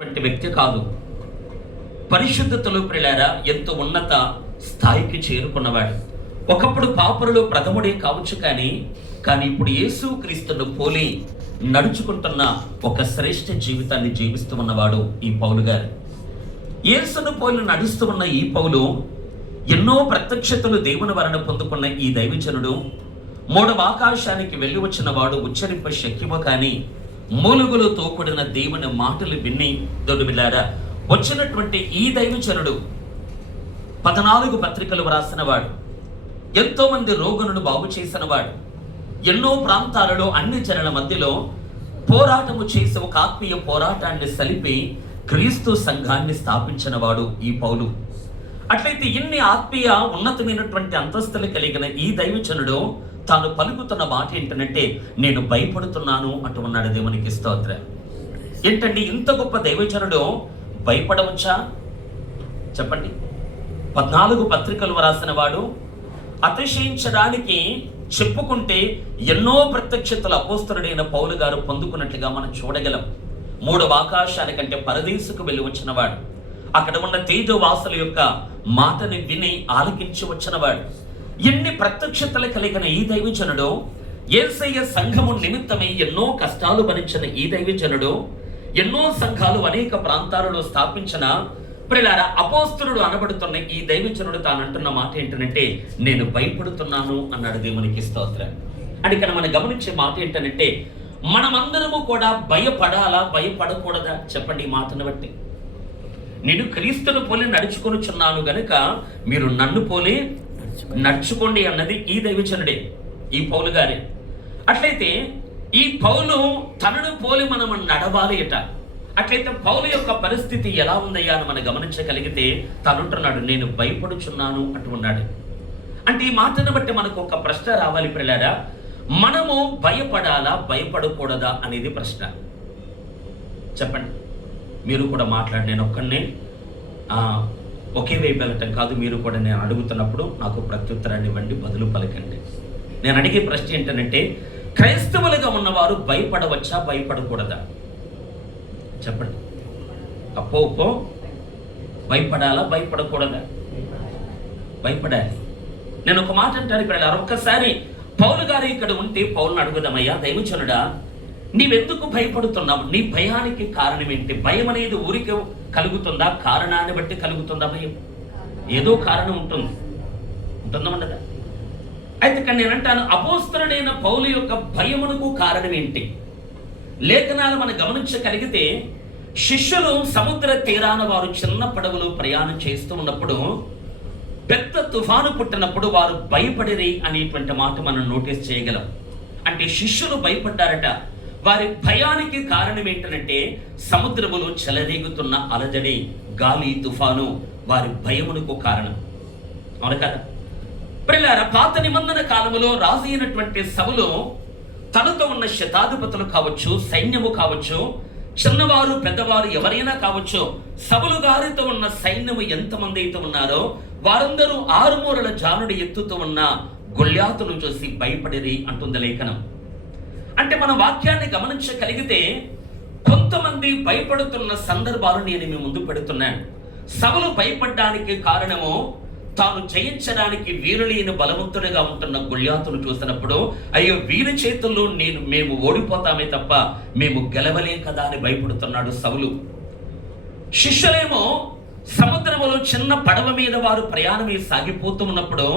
వంటి వ్యక్తి కాదు. పరిశుద్ధతలో ప్రియులారా ఎంతో ఉన్నత స్థాయికి చేరుకున్నవాడు. ఒకప్పుడు పాపరులు ప్రథముడే కావచ్చు కానీ ఇప్పుడు యేసు క్రీస్తును పోలి నడుచుకుంటున్న ఒక శ్రేష్ఠ జీవితాన్ని జీవిస్తూ ఉన్నవాడు ఈ పౌలు గారు. యేసును పోలి నడుస్తూ ఉన్న ఈ పౌలు ఎన్నో ప్రత్యక్షతలు దేవుని వలన పొందుకున్న ఈ దైవజనుడు మూడవ ఆకాశానికి వెళ్ళి వచ్చిన వాడు ఉచ్చరింప శక్యమో కానీ మూలుగులతో కూడిన దేవుని మాటలు విని దొడ్డుమిల్లారా వచ్చినటువంటి ఈ దైవజనుడు 14 పత్రికలు వ్రాసిన వాడు, ఎంతో మంది రోగులను బాగు చేసిన వాడు, ఎన్నో ప్రాంతాలలో అన్ని జనుల మధ్యలో పోరాటము చేసి ఒక ఆత్మీయ పోరాటాన్ని సలిపి క్రీస్తు సంఘాన్ని స్థాపించిన వాడు ఈ పౌలు. అట్లయితే ఇన్ని ఆత్మీయ ఉన్నతమైనటువంటి అంతస్తులు కలిగిన ఈ దైవజనుడు తాను పలుకుతున్న మాట ఏంటంటే, నేను భయపడుతున్నాను అంటూ ఉన్నాడు. దేవునికి స్తోత్రం. ఏంటండి ఇంత గొప్ప దైవజనుడు భయపడవచ్చా చెప్పండి? 14 పత్రికలు వ్రాసిన వాడు, అతిశయించడానికి చెప్పుకుంటే ఎన్నో ప్రత్యక్షతలు అపోస్తలుడైన పౌలు గారు పొందుకున్నట్లుగా మనం చూడగలం. 3వ ఆకాశానికంటే పరదేశుకు వెళ్ళి వచ్చినవాడు, అక్కడ ఉన్న తేజోవాసుల యొక్క మాటని విని ఆలకించి వచ్చినవాడు. ఎన్ని ప్రత్యక్షతలు కలిగిన ఈ దైవజనుడు, యేసయ్య సంఘము నిమిత్తమై ఎన్నో కష్టాలు భరించిన ఈ దైవజనుడు, ఎన్నో సంఘాలు అనేక ప్రాంతాలలో స్థాపించిన ప్రియులారా అపోస్తలుడు అనబడుతున్న ఈ దైవజనుడు తాను అంటున్న మాట ఏంటంటే, నేను భయపడుతున్నాను అన్నాడు. దేవునికి స్తోత్రం. అని ఇక్కడ మనం గమనించే మాట ఏంటంటే, మనమందరము కూడా భయపడాలా భయపడకూడదా చెప్పండి? ఈ మాటను బట్టి, నేను క్రీస్తును పోలి నడుచుకొనుచున్నాను గనుక మీరు నన్ను పోలి నడుచుకోండి అన్నది ఈ దైవజనుడే, ఈ పౌలు గారే. అట్లయితే ఈ పౌలు తనను పోలి మనం నడవాలి అట. అట్లయితే పౌలు యొక్క పరిస్థితి ఎలా ఉందయ్యా అని మనం గమనించగలిగితే తనుంటున్నాడు, నేను భయపడుచున్నాను అంటూ ఉన్నాడు. అంటే ఈ మాటను బట్టి మనకు ఒక ప్రశ్న రావాలి ప్రియులారా, మనము భయపడాలా భయపడకూడదా అనేది ప్రశ్న. చెప్పండి, మీరు కూడా మాట్లాడి, నేను ఒక్కడినే ఒకే వైపు వెళ్ళటం కాదు. మీరు కూడా నేను అడుగుతున్నప్పుడు నాకు ప్రత్యుత్తరాన్ని ఇవ్వండి, బదులు పలకండి. నేను అడిగే ప్రశ్న ఏంటంటే, క్రైస్తవులుగా ఉన్నవారు భయపడవచ్చా భయపడకూడదా చెప్పండి? అప్పో భయపడాలా భయపడకూడదా? భయపడాలి. నేను ఒక మాట అంటాను ఇక్కడ, ఒక్కసారి పౌలు గారు ఇక్కడ ఉంటే పౌలుని అడుగుదామయ్యా, దైవజనుడా నీవెందుకు భయపడుతున్నావు? నీ భయానికి కారణం ఏంటి? భయం అనేది ఊరికే కలుగుతుందా? కారణాన్ని బట్టి కలుగుతుందా భయం? ఏదో కారణం ఉంటుందా ఉండదా? అయితే ఇక్కడ నేను అంటాను, అపోస్తలుడైన పౌలు యొక్క భయమునకు కారణం ఏంటి? లేఖనాలు మనం గమనించగలిగితే, శిష్యులు సముద్ర తీరాన వారు చిన్న పడవలు ప్రయాణం చేస్తూ ఉన్నప్పుడు పెద్ద తుఫాను పుట్టినప్పుడు వారు భయపడిరి అనేటువంటి మాట మనం నోటీస్ చేయగలం. అంటే శిష్యులు భయపడ్డారట. వారి భయానికి కారణం ఏంటంటే, సముద్రములో చెలరేగుతున్న అలజడి, గాలి, తుఫాను వారి భయమునకు కారణం. అవును కదా ప్రియులారా? పాత నిబంధన కాలములో రాజు అయినటువంటి సౌలు తనతో ఉన్న శతాధిపతులు కావచ్చు, సైన్యము కావచ్చు, చిన్నవారు పెద్దవారు ఎవరైనా కావచ్చు, సౌలు గారితో ఉన్న సైన్యము ఎంతమంది అయితే ఉన్నారో వారందరూ 6 మూరల జానుడి ఎత్తుతో ఉన్న గొల్యాతును చూసి భయపడిరి అంటుంది లేఖనం. అంటే మన వాక్యాన్ని గమనించగలిగితే కొంతమంది భయపడుతున్న సందర్భాలు నేను మీ ముందు పెడుతున్నాను. సౌలు భయపడడానికి కారణము, తాను జయించడానికి వీరులైన బలవంతుడిగా ఉంటున్న గొల్యాతును చూసినప్పుడు, అయ్యో వీరి చేతుల్లో మేము ఓడిపోతామే తప్ప మేము గెలవలేం కదా అని భయపడుతున్నాడు సౌలు. శిష్యులేమో సముద్రములో చిన్న పడవ మీద వారు ప్రయాణమే సాగిపోతూ ఉన్నప్పుడు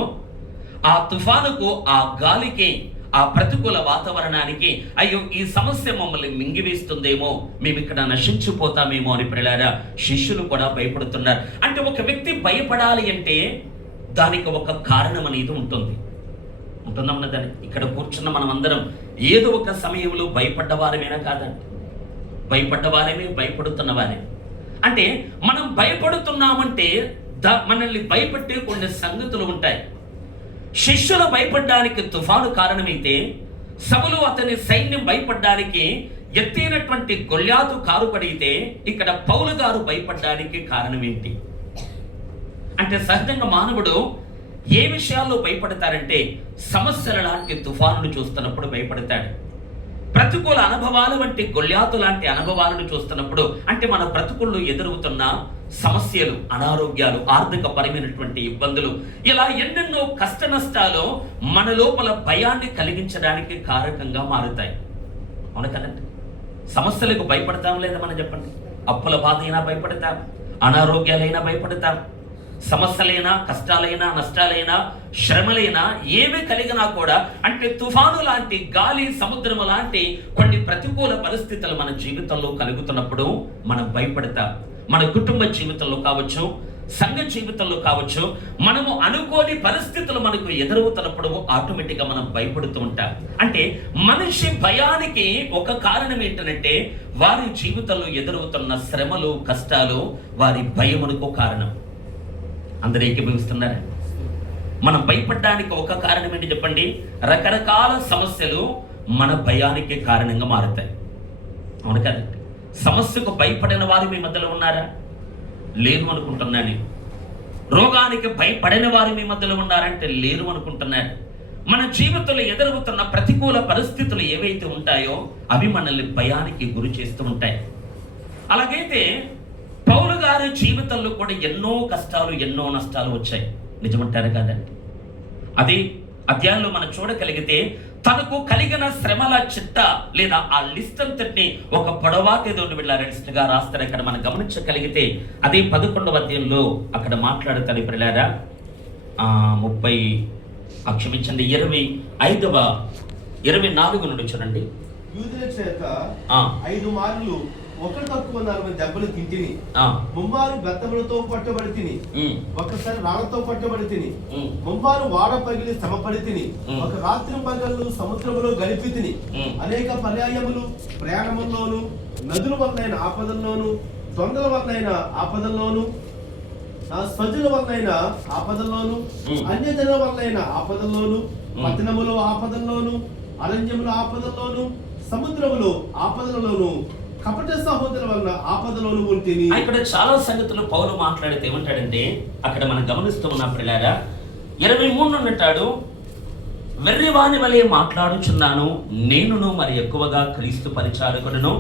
ఆ తుఫానుకు, ఆ గాలికి, ఆ ప్రతికూల వాతావరణానికి అయ్యో ఈ సమస్య మమ్మల్ని మింగివేస్తుందేమో, మేము ఇక్కడ నశించిపోతామేమో అని ప్రియులారా శిష్యులు కూడా భయపడుతున్నారు. అంటే ఒక వ్యక్తి భయపడాలి అంటే దానికి ఒక కారణం అనేది ఉంటుందన్నదని ఇక్కడ కూర్చున్న మనం అందరం ఏదో ఒక సమయంలో భయపడ్డవారమేనా కాదండి? భయపడ్డవారేమే, భయపడుతున్నవారే. అంటే మనం భయపడుతున్నామంటే మనల్ని భయపెట్టే కొన్ని సంగతులు ఉంటాయి. శిష్యులు భయపడడానికి తుఫాను కారణమైతే, సౌలు అతని సైన్యం భయపడడానికి ఎత్తైనటువంటి గొల్యాతు కారుపడితే, ఇక్కడ పౌలు గారు భయపడడానికి కారణం ఏంటి? అంటే సహజంగా మానవుడు ఏ విషయాల్లో భయపడతారంటే, సమస్యల లాంటి తుఫానును చూస్తున్నప్పుడు భయపడతాడు. ప్రతికూల అనుభవాలు వంటి గొల్యాతు లాంటి అనుభవాలను చూస్తున్నప్పుడు, అంటే మన బ్రతుకుల్లో ఎదురవుతున్న సమస్యలు, అనారోగ్యాలు, ఆర్థిక పరమైనటువంటి ఇబ్బందులు, ఇలా ఎన్నెన్నో కష్ట నష్టాలు మన లోపల భయాన్ని కలిగించడానికి కారకంగా మారుతాయి. అవును కదండి? సమస్యలకు భయపడతాం లేదా మనం చెప్పండి? అప్పుల బాధ అయినా భయపడతాం, అనారోగ్యాలైనా భయపడతాం, సమస్యలైనా, కష్టాలైనా, నష్టాలైనా, శ్రమలైనా ఏవి కలిగినా కూడా, అంటే తుఫాను లాంటి, గాలి, సముద్రము లాంటి కొన్ని ప్రతికూల పరిస్థితులు మన జీవితంలో కలుగుతున్నప్పుడు మనం భయపడతాం. మన కుటుంబ జీవితంలో కావచ్చు, సంఘ జీవితంలో కావచ్చు, మనము అనుకోని పరిస్థితులు మనకు ఎదురవుతున్నప్పుడు ఆటోమేటిక్గా మనం భయపడుతూ ఉంటాం. అంటే మనిషి భయానికి ఒక కారణం ఏంటంటే వారి జీవితంలో ఎదురవుతున్న శ్రమలు, కష్టాలు వారి భయమునకు కారణం. అందరూ ఏకీభవిస్తున్నారా? మనం భయపడడానికి ఒక కారణం ఏంటి చెప్పండి? రకరకాల సమస్యలు మన భయానికి కారణంగా మారుతాయి. అవును కదండి? సమస్యకు భయపడిన వారు మీ మధ్యలో ఉన్నారా? లేరు అనుకుంటున్నాను. రోగానికి భయపడిన వారు మీ మధ్యలో ఉన్నారంటే లేరు అనుకుంటున్నారు. మన జీవితంలో ఎదురవుతున్న ప్రతికూల పరిస్థితులు ఏవైతే ఉంటాయో అవి మనల్ని భయానికి గురి చేస్తూ ఉంటాయి. అలాగైతే పౌలు గారి జీవితంలో కూడా ఎన్నో కష్టాలు, ఎన్నో నష్టాలు వచ్చాయి. నిజమంటారు కాదండి? అది అధ్యాయంలో మనం చూడగలిగితే తనకు కలిగిన శ్రమల చిట్ట లేదా ఆ లిస్ట్ అంతటిని ఒక పొడవాటి గా రాస్తారు. అక్కడ మనం గమనించగలిగితే అదే 11వ అధ్యాయంలో అక్కడ మాట్లాడుతారు. పిల్లారా 24 నుండి చూడండి. యూదుల చేత 5 మార్లు ఒకరు తక్కువ 40 దెబ్బలు తింటిని, ముమ్మారు బెత్తములతో పట్టబడి తిని, ఒకసారి రాళ్లతో పట్టబడి తిని, ముమ్మారు వాడ పగిలి శ్రమపడి తిని, ఒక రాత్రి పగళ్ళు సముద్రములో గడిపి తిని, అనేక పర్యాయములు ప్రయాణముల్లోను, నదుల వలనైన ఆపదల్లోను, దొంగల వలనైన ఆపదల్లోను, స్వజుల వలనైన ఆపదల్లోను, అన్యజనుల వలనైన ఆపదల్లోను, పట్టణములో ఆపదల్లోను, అరణ్యముల ఆపదల్లోను, సముద్రములో ఆపదలలోను, కపట సహోదరుల వలన ఆపదలోను ఉంటేని. ఇక్కడ చాలా సంగతులు పౌలు మాట్లాడితే ఏమంటాడంటే, అక్కడ మనం గమనిస్తూ ఉన్నాం పిల్లారా 23 అంటాడు, వెర్రివాని వలె మాట్లాడుచున్నాను, నేనును మరి ఎక్కువగా క్రీస్తు పరిచారకులను,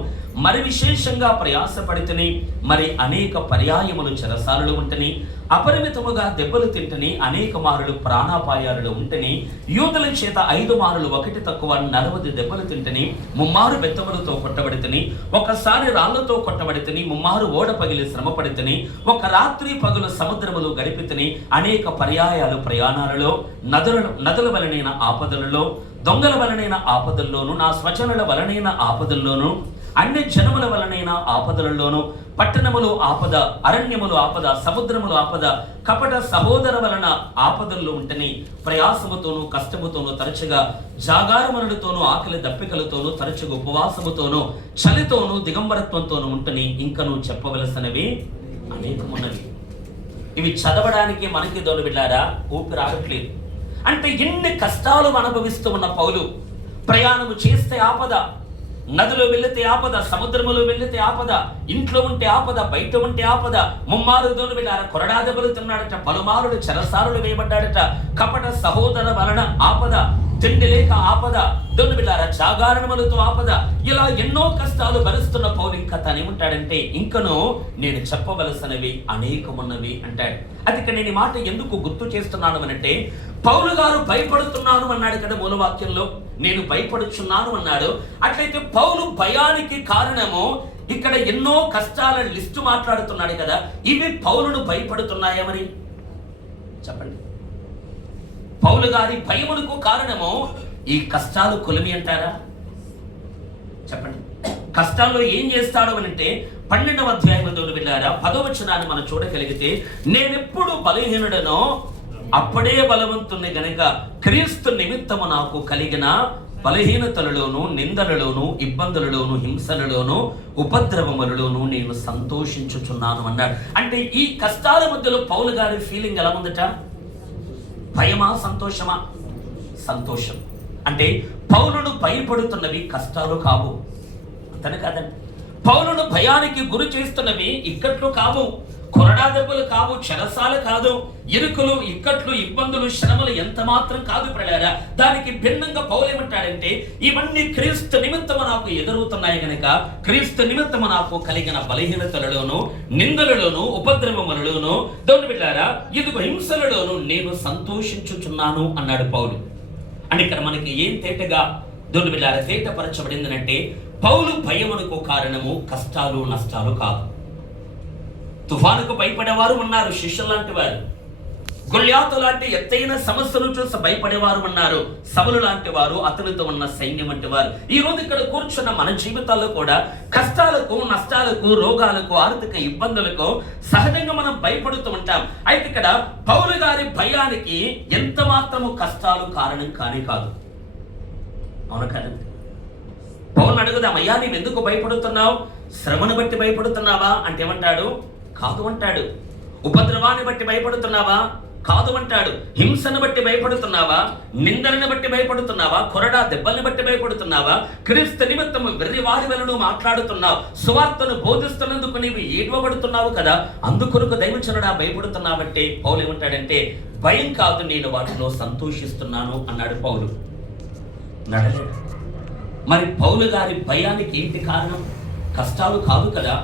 మరి విశేషంగా ప్రయాసపడితని, మరి అనేక పర్యాయములు చెరసాలలో ఉంటని, అపరిమితముగా దెబ్బలు తింటని, అనేక మారులు ప్రాణాపాయాలలో ఉంటని, యూదుల చేత 5 మారులు ఒకటి తక్కువ 40 దెబ్బలు తింటని, ముమ్మారు బెత్తములతో కొట్టబడితని, ఒకసారి రాళ్లతో కొట్టబడితని, ముమ్మారు ఓడ పగిలి శ్రమపడితని, ఒక రాత్రి పగలు సముద్రములు గడిపితని, అనేక పర్యాయాలు ప్రయాణాలలో, నదుల వలనైన ఆపదలలో, దొంగల వలనైన ఆపదల్లోను, నా స్వజనుల వలనైన ఆపదల్లోను, అన్ని జనముల వలనైన ఆపదలలోను, పట్టణములు ఆపద, అరణ్యములు ఆపద, సముద్రములు ఆపద, కపట సహోదర వలన ఆపదల్లో ఉంటని, ప్రయాసముతోనూ కష్టముతోనూ, తరచుగా జాగారమనులతోనూ, ఆకలి దప్పికలతోనూ, తరచుగా ఉపవాసముతోనూ, చలితోనూ, దిగంబరత్వంతోనూ ఉంటని, ఇంకను చెప్పవలసినవి అనేకమున్నవి. ఇవి చదవడానికి మనకి దోలు బిడ్డారా ఊపిరాగట్లేదు. అంటే ఎన్ని కష్టాలు అనుభవిస్తూ ఉన్న పౌలు, ప్రయాణము చేస్తే ఆపద, నదిలో వెళితే ఆపద, సముద్రములో వెళితే ఆపద, ఇంట్లో ఉంటే ఆపద, బయట ఉంటే ఆపద, ముమ్మారు దోలు బిడ్డారా కొరడా దెబ్బలు తిన్నాడట, పలుమారుడు చెరసారులు వేయబడ్డాడట, కపట సహోదర వలన ఆపద, తిండి లేక ఆపద, దోలు బిడ్డారా జాగారణములతో ఆపద, ఇలా ఎన్నో కష్టాలు భరిస్తున్న పౌలు ఇంకా తనేమంటాడంటే, ఇంకను నేను చెప్పవలసినవి అనేకమున్నవి అంటాడు. అది ఇక్కడ నేను ఈ మాట ఎందుకు గుర్తు చేస్తున్నాను అనంటే, పౌలు గారు భయపడుతున్నాను అన్నాడు కదా మూలవాక్యంలో, నేను భయపడుచున్నాను అన్నాడు. అట్లయితే పౌలు భయానికి కారణము ఇక్కడ ఎన్నో కష్టాల లిస్టు మాట్లాడుతున్నాడు కదా, ఇవి పౌలును భయపడుతున్నాయమని చెప్పండి. పౌలు గారి భయమునకు కారణము ఈ కష్టాలు కొలిమి అంటారా? చెప్పండి. కష్టాల్లో ఏం చేస్తాడు అనంటే 12వ అధ్యాయంలో వెళ్ళారా 10వ వచనాన్ని మనం చూడగలిగితే, నేనెప్పుడు బలహీనుడనో అప్పుడే బలవంతుని గనుక క్రీస్తు నిమిత్తము నాకు కలిగిన బలహీనతలలోను, నిందలలోను, ఇబ్బందులలోను, హింసలలోను, ఉపద్రవములలోను నేను సంతోషించుచున్నాను అన్నాడు. అంటే ఈ కష్టాల మధ్యలో పౌలు గారి ఫీలింగ్ ఎలా ఉందట? భయమా, సంతోషమా? సంతోషం. అంటే పౌలును భయపడుతున్నవి కష్టాలు కావు, అంతనే కాదండి. పౌలును భయానికి గురి చేస్తున్నవి ఇక్కట్లు కావు. కొరడా దెబ్బలు కావు, చెరసాలు కాదు, ఇరుకులు, ఇక్కట్లు, ఇబ్బందులు, శ్రమలు ఎంత మాత్రం కాదు ప్రియులారా. దానికి భిన్నంగా పౌలు ఏమంటాడంటే, ఇవన్నీ క్రీస్తు నిమిత్తము నాకు ఎదురవుతున్నాయి గనక క్రీస్తు నిమిత్తము నాకు కలిగిన బలహీనతలలోను, నిందలలోను, ఉపద్రవములలోను, దేవుని బిడ్డలారా, ఇదిగో హింసలలోను నేను సంతోషించుచున్నాను అన్నాడు పౌలు. అని ఇక్కడ మనకి ఏం తేటగా దేవుని బిడ్డలారా తేటపరచబడింది అంటే, పౌలు భయమునకు కారణము కష్టాలు, నష్టాలు కాదు. తుఫానుకు భయపడేవారు ఉన్నారు, శిష్యులు లాంటి వారు. గొల్యాతు లాంటి ఎత్తైన సమస్యను చూసి భయపడేవారు ఉన్నారు, సౌలు లాంటి వారు, అతనితో ఉన్న సైన్యం వంటి వారు. ఈ రోజు ఇక్కడ కూర్చున్న మన జీవితాల్లో కూడా కష్టాలకు, నష్టాలకు, రోగాలకు, ఆర్థిక ఇబ్బందులకు సహజంగా మనం భయపడుతూ ఉంటాం. అయితే ఇక్కడ పౌలు గారి భయానికి ఎంత మాత్రము కష్టాలు కారణం కానే కాదు. అవును కదండి. పౌలు అడుగుదాం, అయ్యా నీవు ఎందుకు భయపడుతున్నావు? శ్రమను బట్టి భయపడుతున్నావా అంటే ఏమంటాడు? కాదు అంటాడు. ఉపద్రవాన్ని బట్టి భయపడుతున్నావా? కాదు అంటాడు. హింసను బట్టి భయపడుతున్నావా? నిందలను బట్టి భయపడుతున్నావా? కొరడా దెబ్బల్ని బట్టి భయపడుతున్నావా? క్రీస్తు నిమిత్తము వెర్రివారి వలన మాట్లాడుతున్నావు, సువార్తను బోధిస్తున్నందుకు నీవు ఏడవబడుతున్నావు కదా, అందుకొరకు దైవజనుడా భయపడుతున్నావంటే పౌలు ఏమంటాడంటే, భయం కాదు, నేను వాటిలో సంతోషిస్తున్నాను అన్నాడు పౌలు. నడలేదు. మరి పౌలు గారి భయానికి ఏంటి కారణం? కష్టాలు కాదు కదా,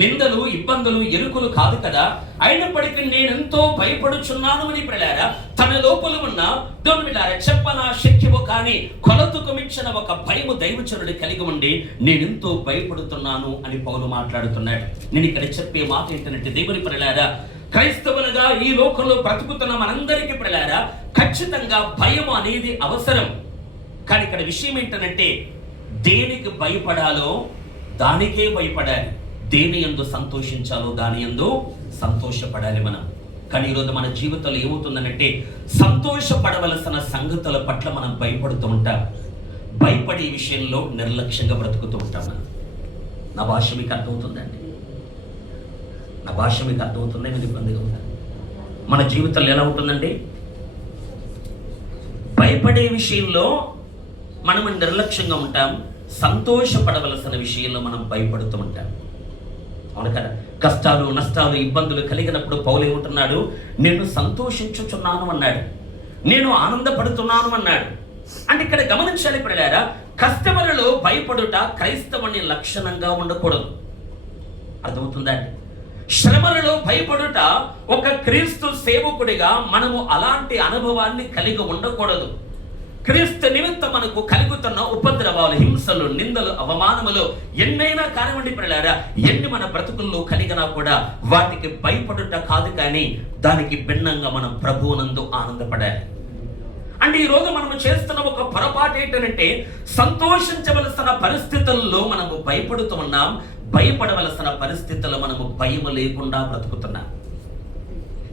నిందలు, ఇబ్బందులు, ఎరుకులు కాదు కదా. అయినప్పటికీ నేనెంతో భయపడుచున్నాను అని ప్రియులారా తన లోపల ఉన్న దేవుని బిడ్డలారా చెప్పనా శక్యము కానీ కొలతకు మించిన ఒక భయము దైవజనుడు కలిగి ఉండి నేనెంతో భయపడుతున్నాను అని పౌలు మాట్లాడుతున్నాడు. నేను ఇక్కడ చెప్పే మాట ఏంటంటే, దేవుని ప్రియులారా క్రైస్తవులుగా ఈ లోకంలో బ్రతుకుతున్న మనందరికీ ప్రియులారా ఖచ్చితంగా భయం అనేది అవసరం. కానీ ఇక్కడ విషయం ఏంటంటే, దేనికి భయపడాలో దానికే భయపడాలి, దేని యందు సంతోషించాలో దాని యందు సంతోషపడాలి మనం. కానీ ఈరోజు మన జీవితంలో ఏమవుతుందనంటే, సంతోషపడవలసిన సంగతుల పట్ల మనం భయపడుతూ ఉంటాం, భయపడే విషయంలో నిర్లక్ష్యంగా బ్రతుకుతూ ఉంటాం. నా భాష మీకు అర్థమవుతుందండి? నా భాష మీకు అర్థమవుతుందా? మీకు ఇబ్బందిగా ఉందా? మన జీవితంలో ఎలా ఉంటుందండి? భయపడే విషయంలో మనం నిర్లక్ష్యంగా ఉంటాం, సంతోషపడవలసిన విషయంలో మనం భయపడుతూ ఉంటాం. అవును కదా. కష్టాలు, నష్టాలు, ఇబ్బందులు కలిగినప్పుడు పౌలు ఏమంటున్నాడు? నేను సంతోషించుచున్నాను అన్నాడు, నేను ఆనందపడుతున్నాను అన్నాడు. అంటే ఇక్కడ గమనించాలి ప్రియులారా, కష్టములలో భయపడుట క్రైస్తవుని లక్షణంగా ఉండకూడదు. అర్థమవుతుందా అండి? శ్రమలలో భయపడుట ఒక క్రీస్తు సేవకుడిగా మనము అలాంటి అనుభవాన్ని కలిగి ఉండకూడదు. క్రీస్తు నిమిత్తం మనకు కలుగుతున్న ఉపద్రవాలు, హింసలు, నిందలు, అవమానములు ఎన్నైనా కానివ్వండి ప్రియులారా, ఎన్ని మన బ్రతుకుల్లో కలిగినా కూడా వాటికి భయపడుట కాదు, కానీ దానికి భిన్నంగా మనం ప్రభువునందు ఆనందపడాలి. అంటే ఈరోజు మనము చేస్తున్న ఒక పొరపాటు ఏంటంటే, సంతోషించవలసిన పరిస్థితుల్లో మనము భయపడుతూ ఉన్నాం, భయపడవలసిన పరిస్థితుల్లో మనము భయం లేకుండా బ్రతుకుతున్నాం.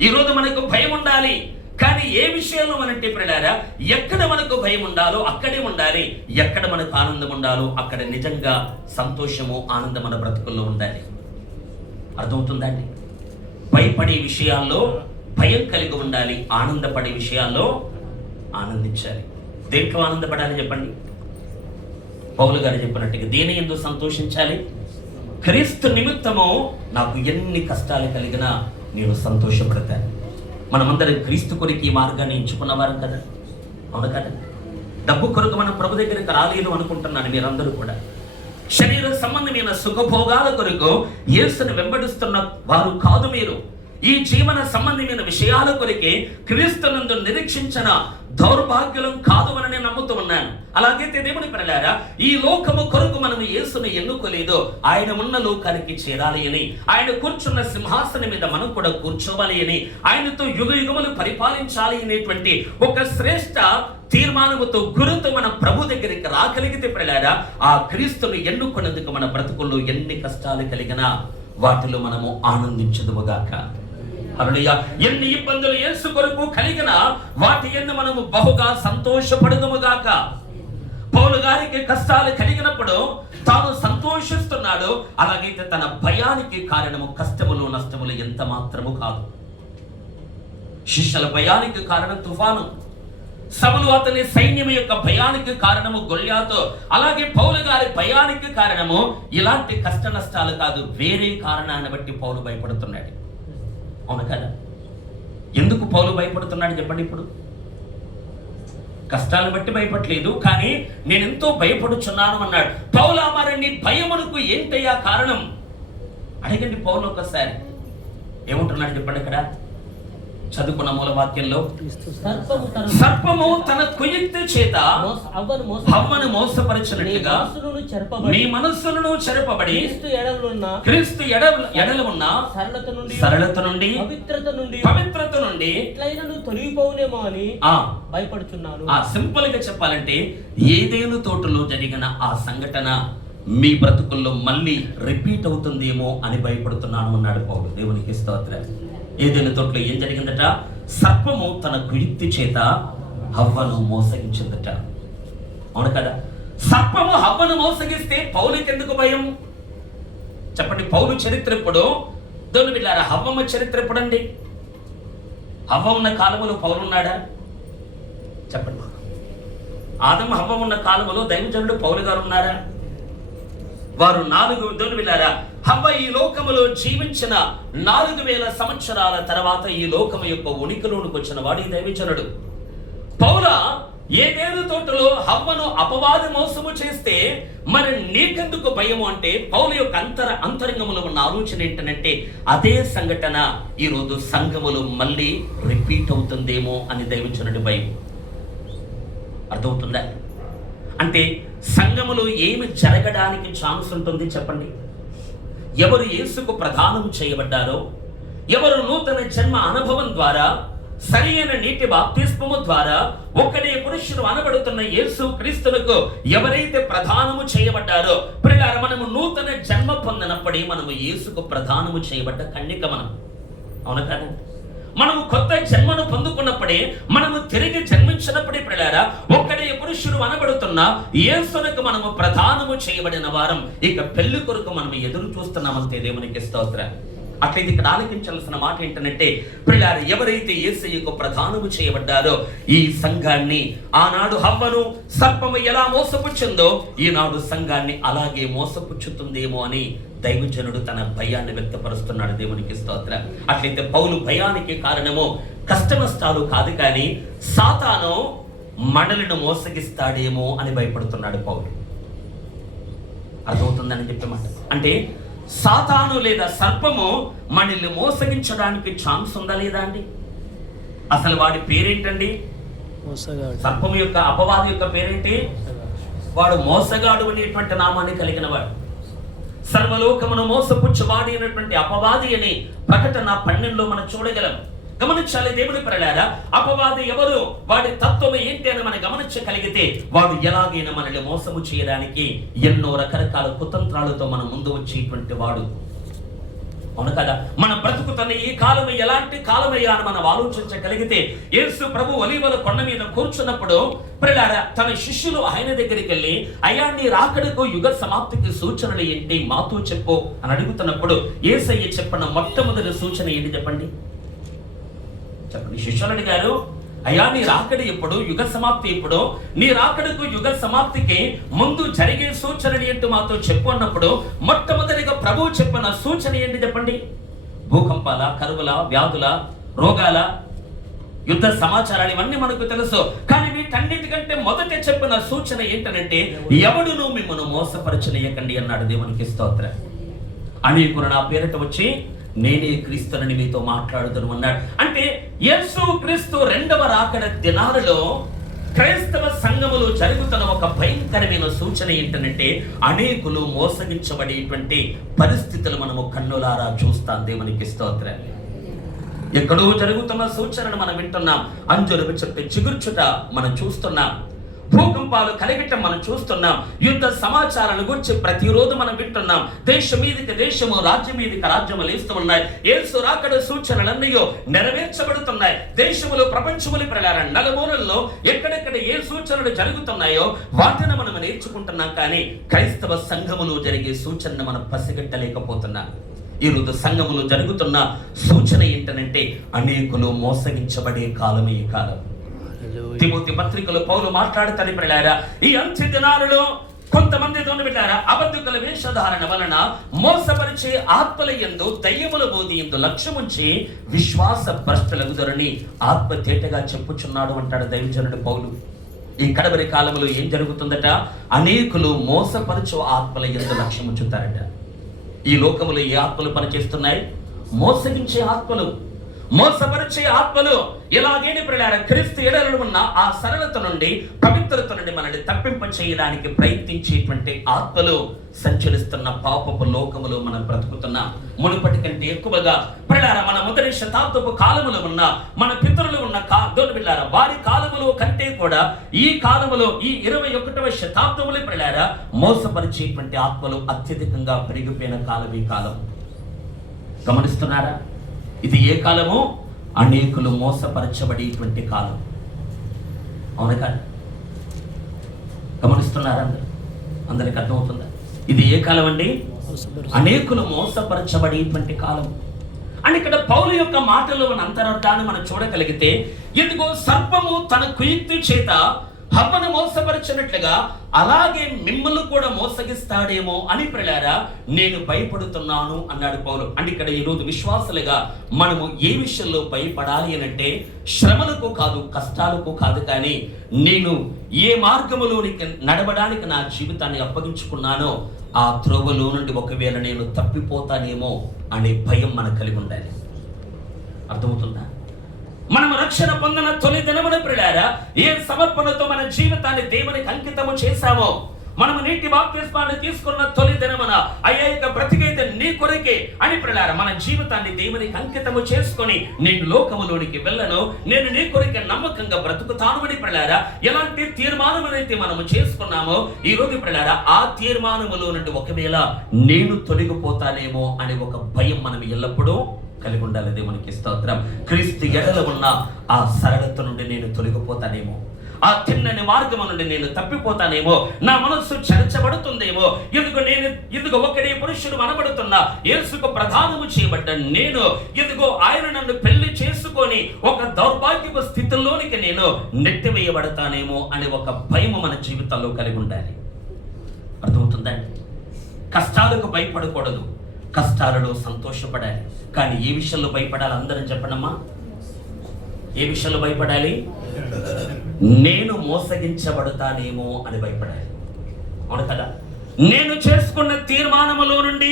ఈరోజు మనకు భయం ఉండాలి, కానీ ఏ విషయంలో మనంటే ప్రియులారా, ఎక్కడ మనకు భయం ఉండాలో అక్కడే ఉండాలి, ఎక్కడ మనకు ఆనందం ఉండాలో అక్కడ నిజంగా సంతోషము, ఆనందం మన బ్రతుకుల్లో ఉండాలి. అర్థమవుతుందండి? భయపడే విషయాల్లో భయం కలిగి ఉండాలి, ఆనందపడే విషయాల్లో ఆనందించాలి. దేంట్లో ఆనందపడాలి చెప్పండి? పౌలు గారు చెప్పినట్టుగా దేని యందు సంతోషించాలి? క్రీస్తు నిమిత్తము నాకు ఎన్ని కష్టాలు కలిగినా నేను సంతోషపడతాను. మనమందరం క్రీస్తు కొరకు ఈ మార్గాన్ని ఎంచుకున్నవారు కదా, అవును కదా. డబ్బు కొరకు మనం ప్రభు దగ్గరికి రాలేదు అనుకుంటున్నాను మీరందరూ కూడా. శరీర సంబంధమైన సుఖభోగాల కొరకు యేసుని వెంబడిస్తున్న వారు కాదు మీరు. ఈ జీవన సంబంధమైన విషయాల కొరకే క్రీస్తునందు నిరీక్షించిన దౌర్భాగ్యులం కాదు అని నేను నమ్ముతూ ఉన్నాను. అలాగైతే దేవుని ప్రియులారా, ఈ లోకము కొరకు మనం యేసును ఎన్నుకోలేదు, ఆయన ఉన్న లోకానికి చేరాలి అని, ఆయన కూర్చున్న సింహాసనం మీద మనం కూడా కూర్చోవాలి అని, ఆయనతో యుగ యుగములు పరిపాలించాలి అనేటువంటి ఒక శ్రేష్ట తీర్మానముతో, గురుతో మన ప్రభు దగ్గరికి రాగలిగితే ప్రియులారా, ఆ క్రీస్తును ఎన్నుకున్నందుకు మన బ్రతుకుల్లో ఎన్ని కష్టాలు కలిగినా వాటిలో మనము ఆనందించదుముగాక. హల్లెలూయా. ఎన్ని ఇబ్బందులు యేసు కొరకు కలిగిన వాటి యందు మనము బహుగా సంతోషపడదుముగాక. పౌలు గారికి కష్టాలు కలిగినప్పుడు తాను సంతోషిస్తున్నాడు, అలాగైతే తన భయానికి కారణము కష్టములు, నష్టములు ఎంత మాత్రము కాదు. శిష్యుల భయానికి కారణం తుఫాను, సౌలు అతని సైన్యం యొక్క భయానికి కారణము గొల్యాతు, అలాగే పౌలు గారి భయానికి కారణము ఇలాంటి కష్ట నష్టాలు కాదు, వేరే కారణాన్ని బట్టి పౌలు భయపడుతున్నాడు. అవును కదా? ఎందుకు పౌలు భయపడుతున్నాడు చెప్పండి. ఇప్పుడు కష్టాలను బట్టి భయపడలేదు, కానీ నేను ఎంతో భయపడుచున్నాను అన్నాడు. పౌలా, మరి నీ భయమునకు ఏంటయ్యా కారణం? అడగండి పౌలు ఒక్కసారి. ఏమంటున్నాడు చెప్పండి. ఇక్కడ చదువుకున్న మూల వాక్యంలో, సర్పము తన కుయుక్తి చేత హవ్వను మోసపరచినట్లుగా మీ మనస్సులను చెరపబడి క్రీస్తు ఎడల ఉన్న సరళత నుండి పవిత్రత నుండి తొలగిపోవునేమో అని భయపడుచున్నాను. సింపుల్ గా చెప్పాలంటే, ఏదేను తోటలో జరిగిన ఆ సంఘటన మీ బ్రతుకుల్లో మళ్ళీ రిపీట్ అవుతుందేమో అని భయపడుతున్నాను అన్నాడు పౌలు. దేవునికి స్తోత్రం. ఏదైనా తోటలో ఏం జరిగిందట? సర్పము తన కుయుక్తి చేత హవ్వను మోసగించిందట. అవును కదా? సర్పము హవ్వను మోసగిస్తే పౌలుకి ఎందుకు భయం చెప్పండి. పౌలు చరిత్ర ఎప్పుడు? దేవుని బిడ్డలారా, హవ్వమ్మ చరిత్ర ఎప్పుడండి? హవ్వ ఉన్న కాలములో పౌలు ఉన్నాడా చెప్పండి. ఆదము హవ్వ ఉన్న కాలములో దైవజనుడు పౌలు గారు ఉన్నారా? వారు 4 హవ్వ ఈ లోకములో జీవించిన 4000 సంవత్సరాల తర్వాత ఈ లోకము యొక్క ఉనికిలోనికి వచ్చిన వాడి దైవజనుడు. పౌల ఏదేను తోటలో హవ్వను అపవాది మోసము చేస్తే మరి నీకెందుకు భయము అంటే, పౌలు యొక్క అంతరంగములో ఉన్న ఆలోచన ఏంటంటే, అదే సంఘటన ఈరోజు సంఘములో మళ్ళీ రిపీట్ అవుతుందేమో అని దైవజనుడి భయం. అర్థమవుతుందా? అంటే సంఘములో ఏమి జరగడానికి ఛాన్స్ ఉంటుంది చెప్పండి. ఎవరు యేసుకు ప్రదానం చేయబడ్డారో, ఎవరు నూతన జన్మ అనుభవం ద్వారా, సరైన నీటి బాప్తిస్మము ద్వారా ఒక్కడే పురుషుడు అనబడుతున్న యేసు క్రీస్తునకు ఎవరైతే ప్రదానము చేయబడ్డారో, ప్రియులారా, మనము నూతన జన్మ పొందినప్పుడే మనము యేసుకు ప్రదానము చేయబడ్డ కన్యక మనం. అవును కదా? మనము కొత్త జన్మను పొందుకున్నప్పుడే, మనము తిరిగి జన్మించినప్పుడే ప్రియులారా, ఒక్కడే పురుషుడు అనబడుతున్న యేసునకు మనము ప్రదానము చేయబడిన వారం. ఇక పెళ్లి కొరకు మనం ఎదురు చూస్తున్నామంతే. దేవునికి స్తోత్రం. అట్లయితే ఇక్కడ ఆలోచించాల్సిన మాట ఏంటంటే, ప్రియులారా, ఎవరైతే యేసయ్యకు ప్రదానము చేయబడ్డారో ఈ సంఘాన్ని, ఆనాడు హవ్వను సర్పము ఎలా మోసపుచ్చిందో ఈనాడు సంఘాన్ని అలాగే మోసపుచ్చుతుందేమో అని దైవజనుడు తన భయాన్ని వ్యక్తపరుస్తున్నాడు. దేవునికి స్తోత్రం. అట్లయితే పౌలు భయానికి కారణము కష్ట నష్టాలు కాదు, కానీ సాతాను మనలను మోసగిస్తాడేమో అని భయపడుతున్నాడు పౌలు. అర్థమవుతుందని చెప్పమాట. అంటే సాతాను లేదా సర్పము మనల్ని మోసగించడానికి ఛాన్స్ ఉందా లేదా అండి? అసలు వాడి పేరేంటండి? సర్పము యొక్క, అపవాది యొక్క పేరేంటి? వాడు మోసగాడు అనేటువంటి నామాన్ని కలిగిన వాడు. సర్వలోకమును మోసపుచ్చువాడి అయినటువంటి అపవాది అని ప్రకటన 12లో మనం చూడగలం. గమనించాలి దేవుని ప్రియులారా, అపవాది ఎవరు, వాడి తత్వం ఏంటి అని మనం గమనించగలిగితే, వాడు ఎలాగైనా మనల్ని మోసము చేయడానికి ఎన్నో రకరకాల కుతంత్రాలతో మన ముందు వచ్చేటువంటి వాడు. అవును కదా? మన బ్రతుకుతున్న ఈ కాలం ఎలాంటి కాలమయ్యా అని మనం ఆలోచించగలిగితే, యేసు ప్రభు ఒలీవల కొండ మీద కూర్చున్నప్పుడు ప్రియులారా, తన శిష్యులు ఆయన దగ్గరికి వెళ్ళి, అయ్యా నీ రాకడకు యుగ సమాప్తికి సూచనలు ఏంటి మాతో చెప్పు అని అడుగుతున్నప్పుడు, యేసయ్య చెప్పిన మొట్టమొదటి సూచన ఏంటి చెప్పండి. శిష్యులు అడిగారు, అయ్యా నీ రాకడ ఎప్పుడు, యుగ సమాప్తి ఎప్పుడు, నీ రాకడకు యుగ సమాప్తికి ముందు జరిగే సూచనలు ఏంటి మాతో చెప్పు అన్నప్పుడు, మొట్టమొదటిగా ప్రభువు చెప్పిన సూచన ఏంటి చెప్పండి. భూకంపాల, కరువుల, వ్యాధుల, రోగాల, యుద్ధ సమాచారాలు ఇవన్నీ మనకు తెలుసు. కానీ వీటన్నిటికంటే మొదట చెప్పిన సూచన ఏంటంటే, ఎవడును మిమ్మల్ని మోసపరచనీయకండి అన్నాడు. దేవునికి స్తోత్రం. అనేకులు నా పేరిట వచ్చి నేనే క్రీస్తునని మీతో మాట్లాడుతాను అన్నాడు. అంటే యేసు క్రీస్తు రెండవ రాకడ దినాలలో క్రైస్తవ సంఘములో జరుగుతున్న ఒక భయంకరమైన సూచన ఏంటంటే, అనేకులు మోసగించబడేటువంటి పరిస్థితులు మనము కన్నులారా చూస్తాం. దేవునికి స్తోత్రం. ఎక్కడో జరుగుతున్న సూచనను మనం వింటున్నాం. అంజురపు చెప్పే చిగుర్చుట మనం చూస్తున్నాం. భూకంపాలు కలిగటం మనం చూస్తున్నాం. యుద్ధ సమాచారాల గురించి ప్రతిరోజు మనం వింటున్నాం. దేశం మీదకి దేశము, రాజ్యం మీదకి రాజ్యము లేస్తూ ఉన్నాయి. యేసు రాకడ సూచనలన్నీ నెరవేర్చబడుతున్నాయి. దేశములు, ప్రపంచములు ప్రకారం నలుమూలల్లో ఎక్కడెక్కడ ఏ సూచనలు జరుగుతున్నాయో వాటిని మనం నేర్చుకుంటున్నాం. కానీ క్రైస్తవ సంఘములో జరిగే సూచనను మనం పసిగట్టలేకపోతున్నాం. ఈరోజు సంఘములో జరుగుతున్న సూచన ఏంటంటే, అనేకులు మోసగించబడే కాలమే ఈ కాలం. తిమోతి పత్రికలో పౌలు మాట్లాడుతారు ప్రియులారా, ఈ అంత్య దినాలలో కొంతమంది బిడ్డారా అబద్ధకుల వేషధారణ వలన మోసపరిచే ఆత్మల యందు దయ్యముల బోధి యందు లక్ష్యముంచి విశ్వాస భ్రష్టులగుదరని ఆత్మ తేటగా చెప్పుచున్నాడు అంటాడు దైవజనుడు పౌలు. ఈ కడవరి కాలంలో ఏం జరుగుతుందట? అనేకులు మోసపరచు ఆత్మల యందు లక్ష్యముంచుతారట. ఈ లోకములో ఏ ఆత్మలు పనిచేస్తున్నాయి? మోసగించే ఆత్మలు, మోసపరిచే ఆత్మలు. ఇలాగేని ప్రియులారా, క్రీస్తు ఎడలలో ఉన్న ఆ సరళత నుండి, పవిత్రత నుండి మనల్ని తప్పింప చేయడానికి ప్రయత్నించేటువంటి ఆత్మలు సంచరిస్తున్న పాపపు లోకములో మనం బ్రతుకుతున్నాం. మునుపటి కంటే ఎక్కువగా ప్రియులారా, మన మొదటి శతాబ్దపు కాలములో ఉన్న మన పితరులు ఉన్న బిడ్డారా, వారి కాలములో కంటే కూడా ఈ కాలములో, ఈ 21వ శతాబ్దములో ప్రియులారా, మోసపరిచేటువంటి ఆత్మలు అత్యధికంగా పెరిగిపోయిన కాలం ఈ కాలం. గమనిస్తున్నారా? ఇది ఏ కాలము? అనేకులు మోసపరచబడేటువంటి కాలం. అవును కాదు? గమనిస్తున్నారా? అందరికి అర్థమవుతుందా? ఇది ఏ కాలం అండి? అనేకులు మోసపరచబడేటువంటి కాలం. అని ఇక్కడ పౌలు యొక్క మాటలో ఉన్న అంతరార్థాన్ని మనం చూడగలిగితే, ఇదిగో సర్పము తన కుయుక్తి చేత హవ్వను మోసపరిచినట్లుగా అలాగే మిమ్మల్ని కూడా మోసగిస్తాడేమో అని ప్రియులారా నేను భయపడుతున్నాను అన్నాడు పౌలు. అంటే ఇక్కడ ఈరోజు విశ్వాసులుగా మనము ఏ విషయంలో భయపడాలి అనంటే, శ్రమలకు కాదు, కష్టాలకు కాదు, కానీ నేను ఏ మార్గములోనికి నడవడానికి నా జీవితాన్ని అప్పగించుకున్నానో ఆ త్రోవలో నుండి ఒకవేళ నేను తప్పిపోతానేమో అనే భయం మనకు కలిగి ఉండాలి. అర్థమవుతుందా? మనం రక్షణ పొందిన తొలి దినమున ప్రియులారా, ఏ సమర్పణతో మన జీవితాన్ని దేవునికి అంకితము చేశామో, మనము నీటి బాప్తిస్మాన్ని తీసుకున్న తొలి దినమున అయ్యా ఇక బ్రతికైతే నీ కొరకే అని ప్రియులారా మన జీవితాన్ని దేవునికి అంకితము చేసుకొని, నేను లోకములోనికి వెళ్ళను, నేను నీ కొరకే నమ్మకంగా బ్రతుకుతాను అని ప్రియులారా ఎలాంటి తీర్మానమైతే మనము చేసుకున్నామో ఈ రోజు ప్రియులారా ఆ తీర్మానములో నుండి ఒకవేళ నేను తొలగిపోతానేమో అనే ఒక భయం మనం ఎల్లప్పుడూ కలిగి ఉండాలి. దేవునికి స్తోత్రం. క్రీస్తు ఎడల ఉన్న ఆ సరళత నుండి నేను తొలగిపోతానేమో, ఆ తిన్నని మార్గం నుండి నేను తప్పిపోతానేమో, నా మనస్సు చరచబడుతుందేమో, ఇదిగో ఒకడే పురుషుడు అనబడుతున్నా యేసుకు ప్రధానము చేయబడ్డ నేను, ఇదిగో ఆయన నన్ను పెళ్లి చేసుకొని ఒక దౌర్భాగ్యపు స్థితిలోనికి నేను నెట్టివేయబడతానేమో అనే ఒక భయము మన జీవితంలో కలిగి ఉండాలి. అర్థమవుతుందండి? కష్టాలకు భయపడకూడదు, కష్టాలలో సంతోషపడాలి. కానీ ఏ విషయంలో భయపడాలి? అందరం చెప్పండమ్మా. ఏ విషయంలో భయపడాలి? నేను మోసగించబడతానేమో అని భయపడాలి. అవును కదా? నేను చేసుకున్న తీర్మానములో నుండి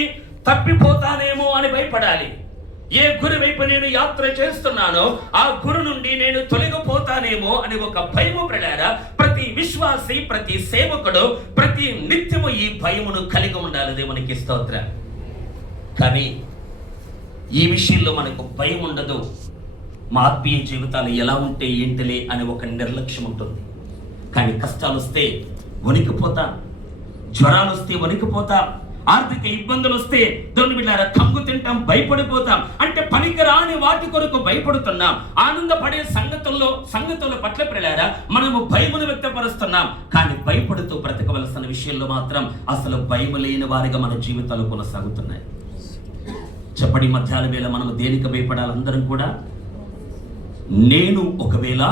తప్పిపోతానేమో అని భయపడాలి. ఏ గురి వైపు నేను యాత్ర చేస్తున్నానో ఆ గురు నుండి నేను తొలగిపోతానేమో అని ఒక భయము ప్రియులారా ప్రతి విశ్వాసి, ప్రతి సేవకుడు ప్రతి నిత్యము ఈ భయమును కలిగి ఉండాలి. దేవునికి స్తోత్రం. కానీ ఈ విషయంలో మనకు భయం ఉండదు. మా ఆత్మీయ జీవితాలు ఎలా ఉంటే ఏంటిలే అని ఒక నిర్లక్ష్యం ఉంటుంది. కానీ కష్టాలు వస్తే వణికిపోతాం, జ్వరాలు వస్తే వణికిపోతాం, ఆర్థిక ఇబ్బందులు వస్తే బిడ్డారా కంగు తింటాం, భయపడిపోతాం. అంటే పనికిరాని వాటి కొరకు భయపడుతున్నాం. ఆనందపడే సంగతుల పట్ల ప్రియులారా మనము భయమును వ్యక్తపరుస్తున్నాం. కానీ భయపడుతూ బ్రతకవలసిన విషయంలో మాత్రం అసలు భయము లేని వారిగా మన జీవితాలు కొనసాగుతున్నాయి. చెప్పడి మధ్యాహ్న వేళ మనము దేనికి భయపడాలి? అందరం కూడా నేను ఒకవేళ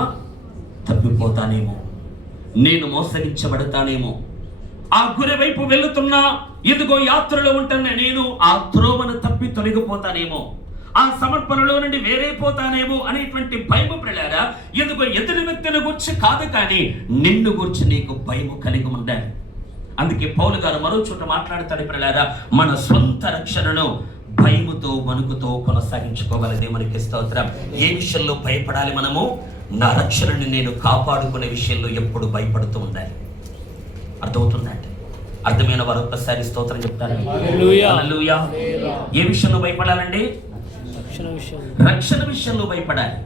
తప్పిపోతానేమో, నేను మోసగించబడతానేమో, ఆ గురి వైపు వెళుతున్నా ఇదిగో యాత్రలో ఉంటున్నా నేను ఆ త్రోవను తప్పి తొలగిపోతానేమో, ఆ సమర్పణలో నుండి వేరైపోతానేమో అనేటువంటి భయము ప్రియులారా ఇదిగో ఎదుటి వ్యక్తిని గురించి కాదు, కానీ నిన్ను గురించి నీకు భయము కలిగి ఉండాలి. అందుకే పౌలు గారు మరో చోట మాట్లాడతాడు ప్రియులారా, మన సొంత రక్షణను భయముతో వణుకుతో కొనసాగించుకోగల దేవునికి స్తోత్రం. ఏ విషయంలో భయపడాలి? మనము నా రక్షణని నేను కాపాడుకునే విషయంలో ఎప్పుడు భయపడుతూ ఉండాలి. అర్థమవుతుందండి? అర్థమైన వారు ఒక్కసారి స్తోత్రం చెప్తారు. హల్లెలూయా. ఏ విషయంలో భయపడాలండి? రక్షణ విషయంలో భయపడాలి.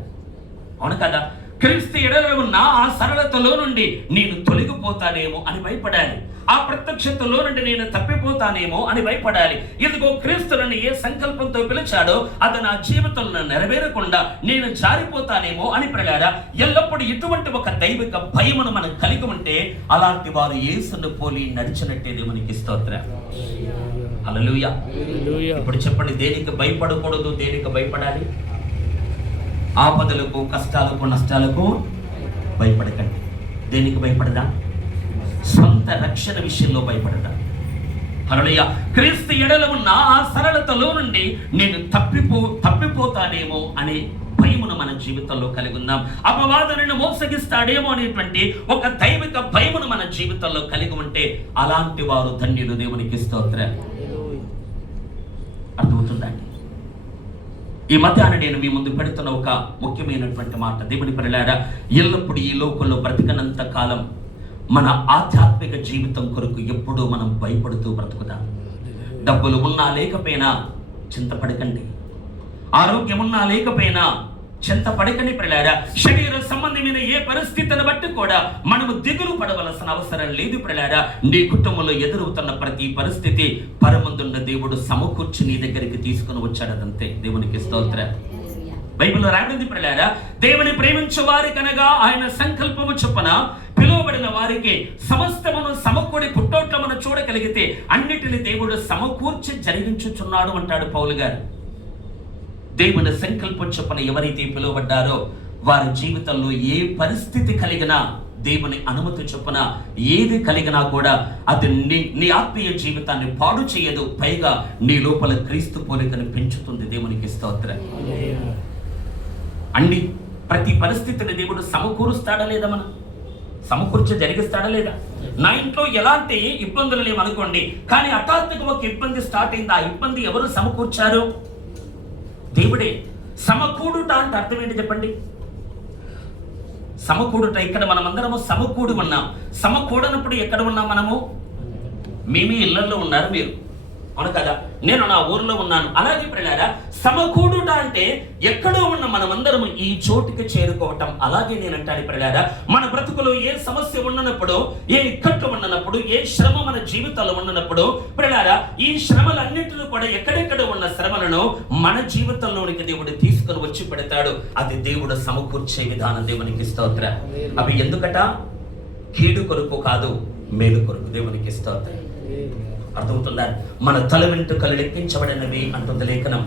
అవును కదా? క్రీస్తు ఎడల ఉన్న ఆ సరళతలో నుండి నేను తొలగిపోతానేమో అని భయపడాలి. ఆ ప్రత్యక్షతలో నుండి నేను తప్పిపోతానేమో అని భయపడాలి. ఇదిగో క్రీస్తు నన్ను ఏ సంకల్పంతో పిలిచాడో అది నా జీవితంలో నెరవేరకుండా నేను జారిపోతానేమో అని ప్రియులారా ఎల్లప్పుడూ ఇటువంటి ఒక దైవిక భయమును మనం కలిగి ఉంటే అలాంటి వారు యేసును పోలి నడిచినట్టే దేవునికి స్తోత్రం. హల్లెలూయా. ఇప్పుడు చెప్పండి, దేనికి భయపడకూడదు, దేనికి భయపడాలి? ఆపదలకు, కష్టాలకు, నష్టాలకు భయపడకండి. దేనికి భయపడదా? సొంత రక్షణ విషయంలో భయపడదా? హల్లెలూయా. క్రీస్తు ఎడల ఉన్న ఆ సరళతలో నుండి నేను తప్పిపోతానేమో అనే భయమును మన జీవితంలో కలిగి ఉందాం. అపవాదులను మోసగిస్తాడేమో అనేటువంటి ఒక దైవిక భయమును మన జీవితంలో కలిగి ఉంటే అలాంటి వారు ధన్యులు. దేవునికి స్తోత్రం. అర్థమవుతుందండి? ఈ మధ్యాహ్నం నేను మీ ముందు పెడుతున్న ఒక ముఖ్యమైనటువంటి మాట, దేవుని పిల్లలారా, ఎల్లప్పుడూ ఈ లోకంలో బ్రతికినంత కాలం మన ఆధ్యాత్మిక జీవితం కొరకు ఎప్పుడూ మనం భయపడుతూ బ్రతుకుదాం. డబ్బులు ఉన్నా లేకపోయినా చింతపడకండి, ఆరోగ్యం ఉన్నా లేకపోయినా చింతపడకండి పిల్లలారా. శరీర సంబంధమైన ఏ పరిస్థితిని బట్టి కూడా మనము దిగులు పడవలసిన అవసరం లేదు పిల్లలారా. నీ కుటుంబంలో ఎదురవుతున్న ప్రతి పరిస్థితి పరమందున్న దేవుడు సమకూర్చి నీ దగ్గరికి తీసుకుని వచ్చాడదంతే. దేవునికి స్తోత్రం. బైబిల్లో రాబడింది పిల్లలారా, దేవుని ప్రేమించే వారికనగా ఆయన సంకల్పము చొప్పున పిలువబడిన వారికి సమస్తమును సమకూడి పుట్టోట్ల మనం చూడగలిగితే అన్నిటిని దేవుడు సమకూర్చి జరిగించుచున్నాడు అంటాడు పౌలు గారు. దేవుని సంకల్పం చొప్పున ఎవరైతే పిలువబడ్డారో వారి జీవితంలో ఏ పరిస్థితి కలిగినా, దేవుని అనుమతి చొప్పున ఏది కలిగినా కూడా అది నీ ఆత్మీయ జీవితాన్ని పాడు చేయదు, పైగా నీ లోపల క్రీస్తు పోలికను పెంచుతుంది. దేవునికి స్తోత్రం. అన్ని ప్రతి పరిస్థితిని దేవుడు సమకూరుస్తాడా లేదా? మనం సమకూర్చి జరిగిస్తాడా లేదా? నా ఇంట్లో ఎలాంటి ఇబ్బందులు లేవనుకోండి, కానీ హఠాత్తుగా ఒక ఇబ్బంది స్టార్ట్ అయింది. ఆ ఇబ్బంది ఎవరు సమకూర్చారు? దేవుడే. సమకూడుట అంటే అర్థం ఏంటి చెప్పండి? సమకూడుట, ఇక్కడ మనం అందరము సమకూడి ఉన్నాం. సమకూడనప్పుడు ఎక్కడ ఉన్నాం మనము? మేమే ఇళ్లలో ఉన్నారు, మీరు అవును కదా, నేను నా ఊర్లో ఉన్నాను. అలాగే పిల్లలారా, సమకూడుట అంటే ఎక్కడో ఉన్న మనమందరము ఈ చోటుకి చేరుకోవటం. అలాగే నేనంటాను పిల్లలారా, మన బ్రతుకులో ఏ సమస్య ఉన్నప్పుడు, ఏ ఇక్కట్లు ఉన్నప్పుడు, ఏ శ్రమ మన జీవితాల్లో ఉన్నప్పుడు పిల్లలారా, ఈ శ్రమలన్నింటినీ కూడా ఎక్కడెక్కడ ఉన్న శ్రమలను మన జీవితంలోనికి దేవుడు తీసుకొని వచ్చి పెడతాడు. అది దేవుడు సమకూర్చే విధానం. దేవునికి స్తోత్రం. అవి ఎందుకట? కీడు కొరకు కాదు, మేలు కొరకు. దేవునికి స్తోత్రం. అర్థమవుతుందా? మన తల వెంట్రుకలు లెక్కించబడినవి అంటుంది లేఖనం.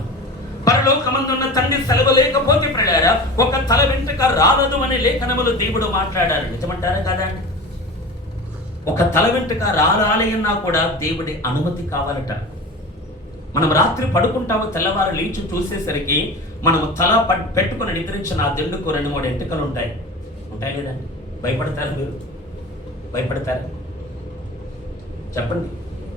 పరలోకమందున్న తండ్రి సెలవు లేకపోతే పిల్లలారా ఒక తల వెంట్రుక రాలదు అనే లేఖనములు దేవుడు మాట్లాడారు. నిజమంటారా కాదా? ఒక తల వెంట్రుక రాలి అన్నా కూడా దేవుడి అనుమతి కావాలట. మనం రాత్రి పడుకుంటాము, తెల్లవారు లేచి చూసేసరికి మనము తల పెట్టుకుని నిద్రించిన ఆ దిండుకు 2-3 ఎంటుకలు ఉంటాయి లేదా? భయపడతారు మీరు? భయపడతారు? చెప్పండి.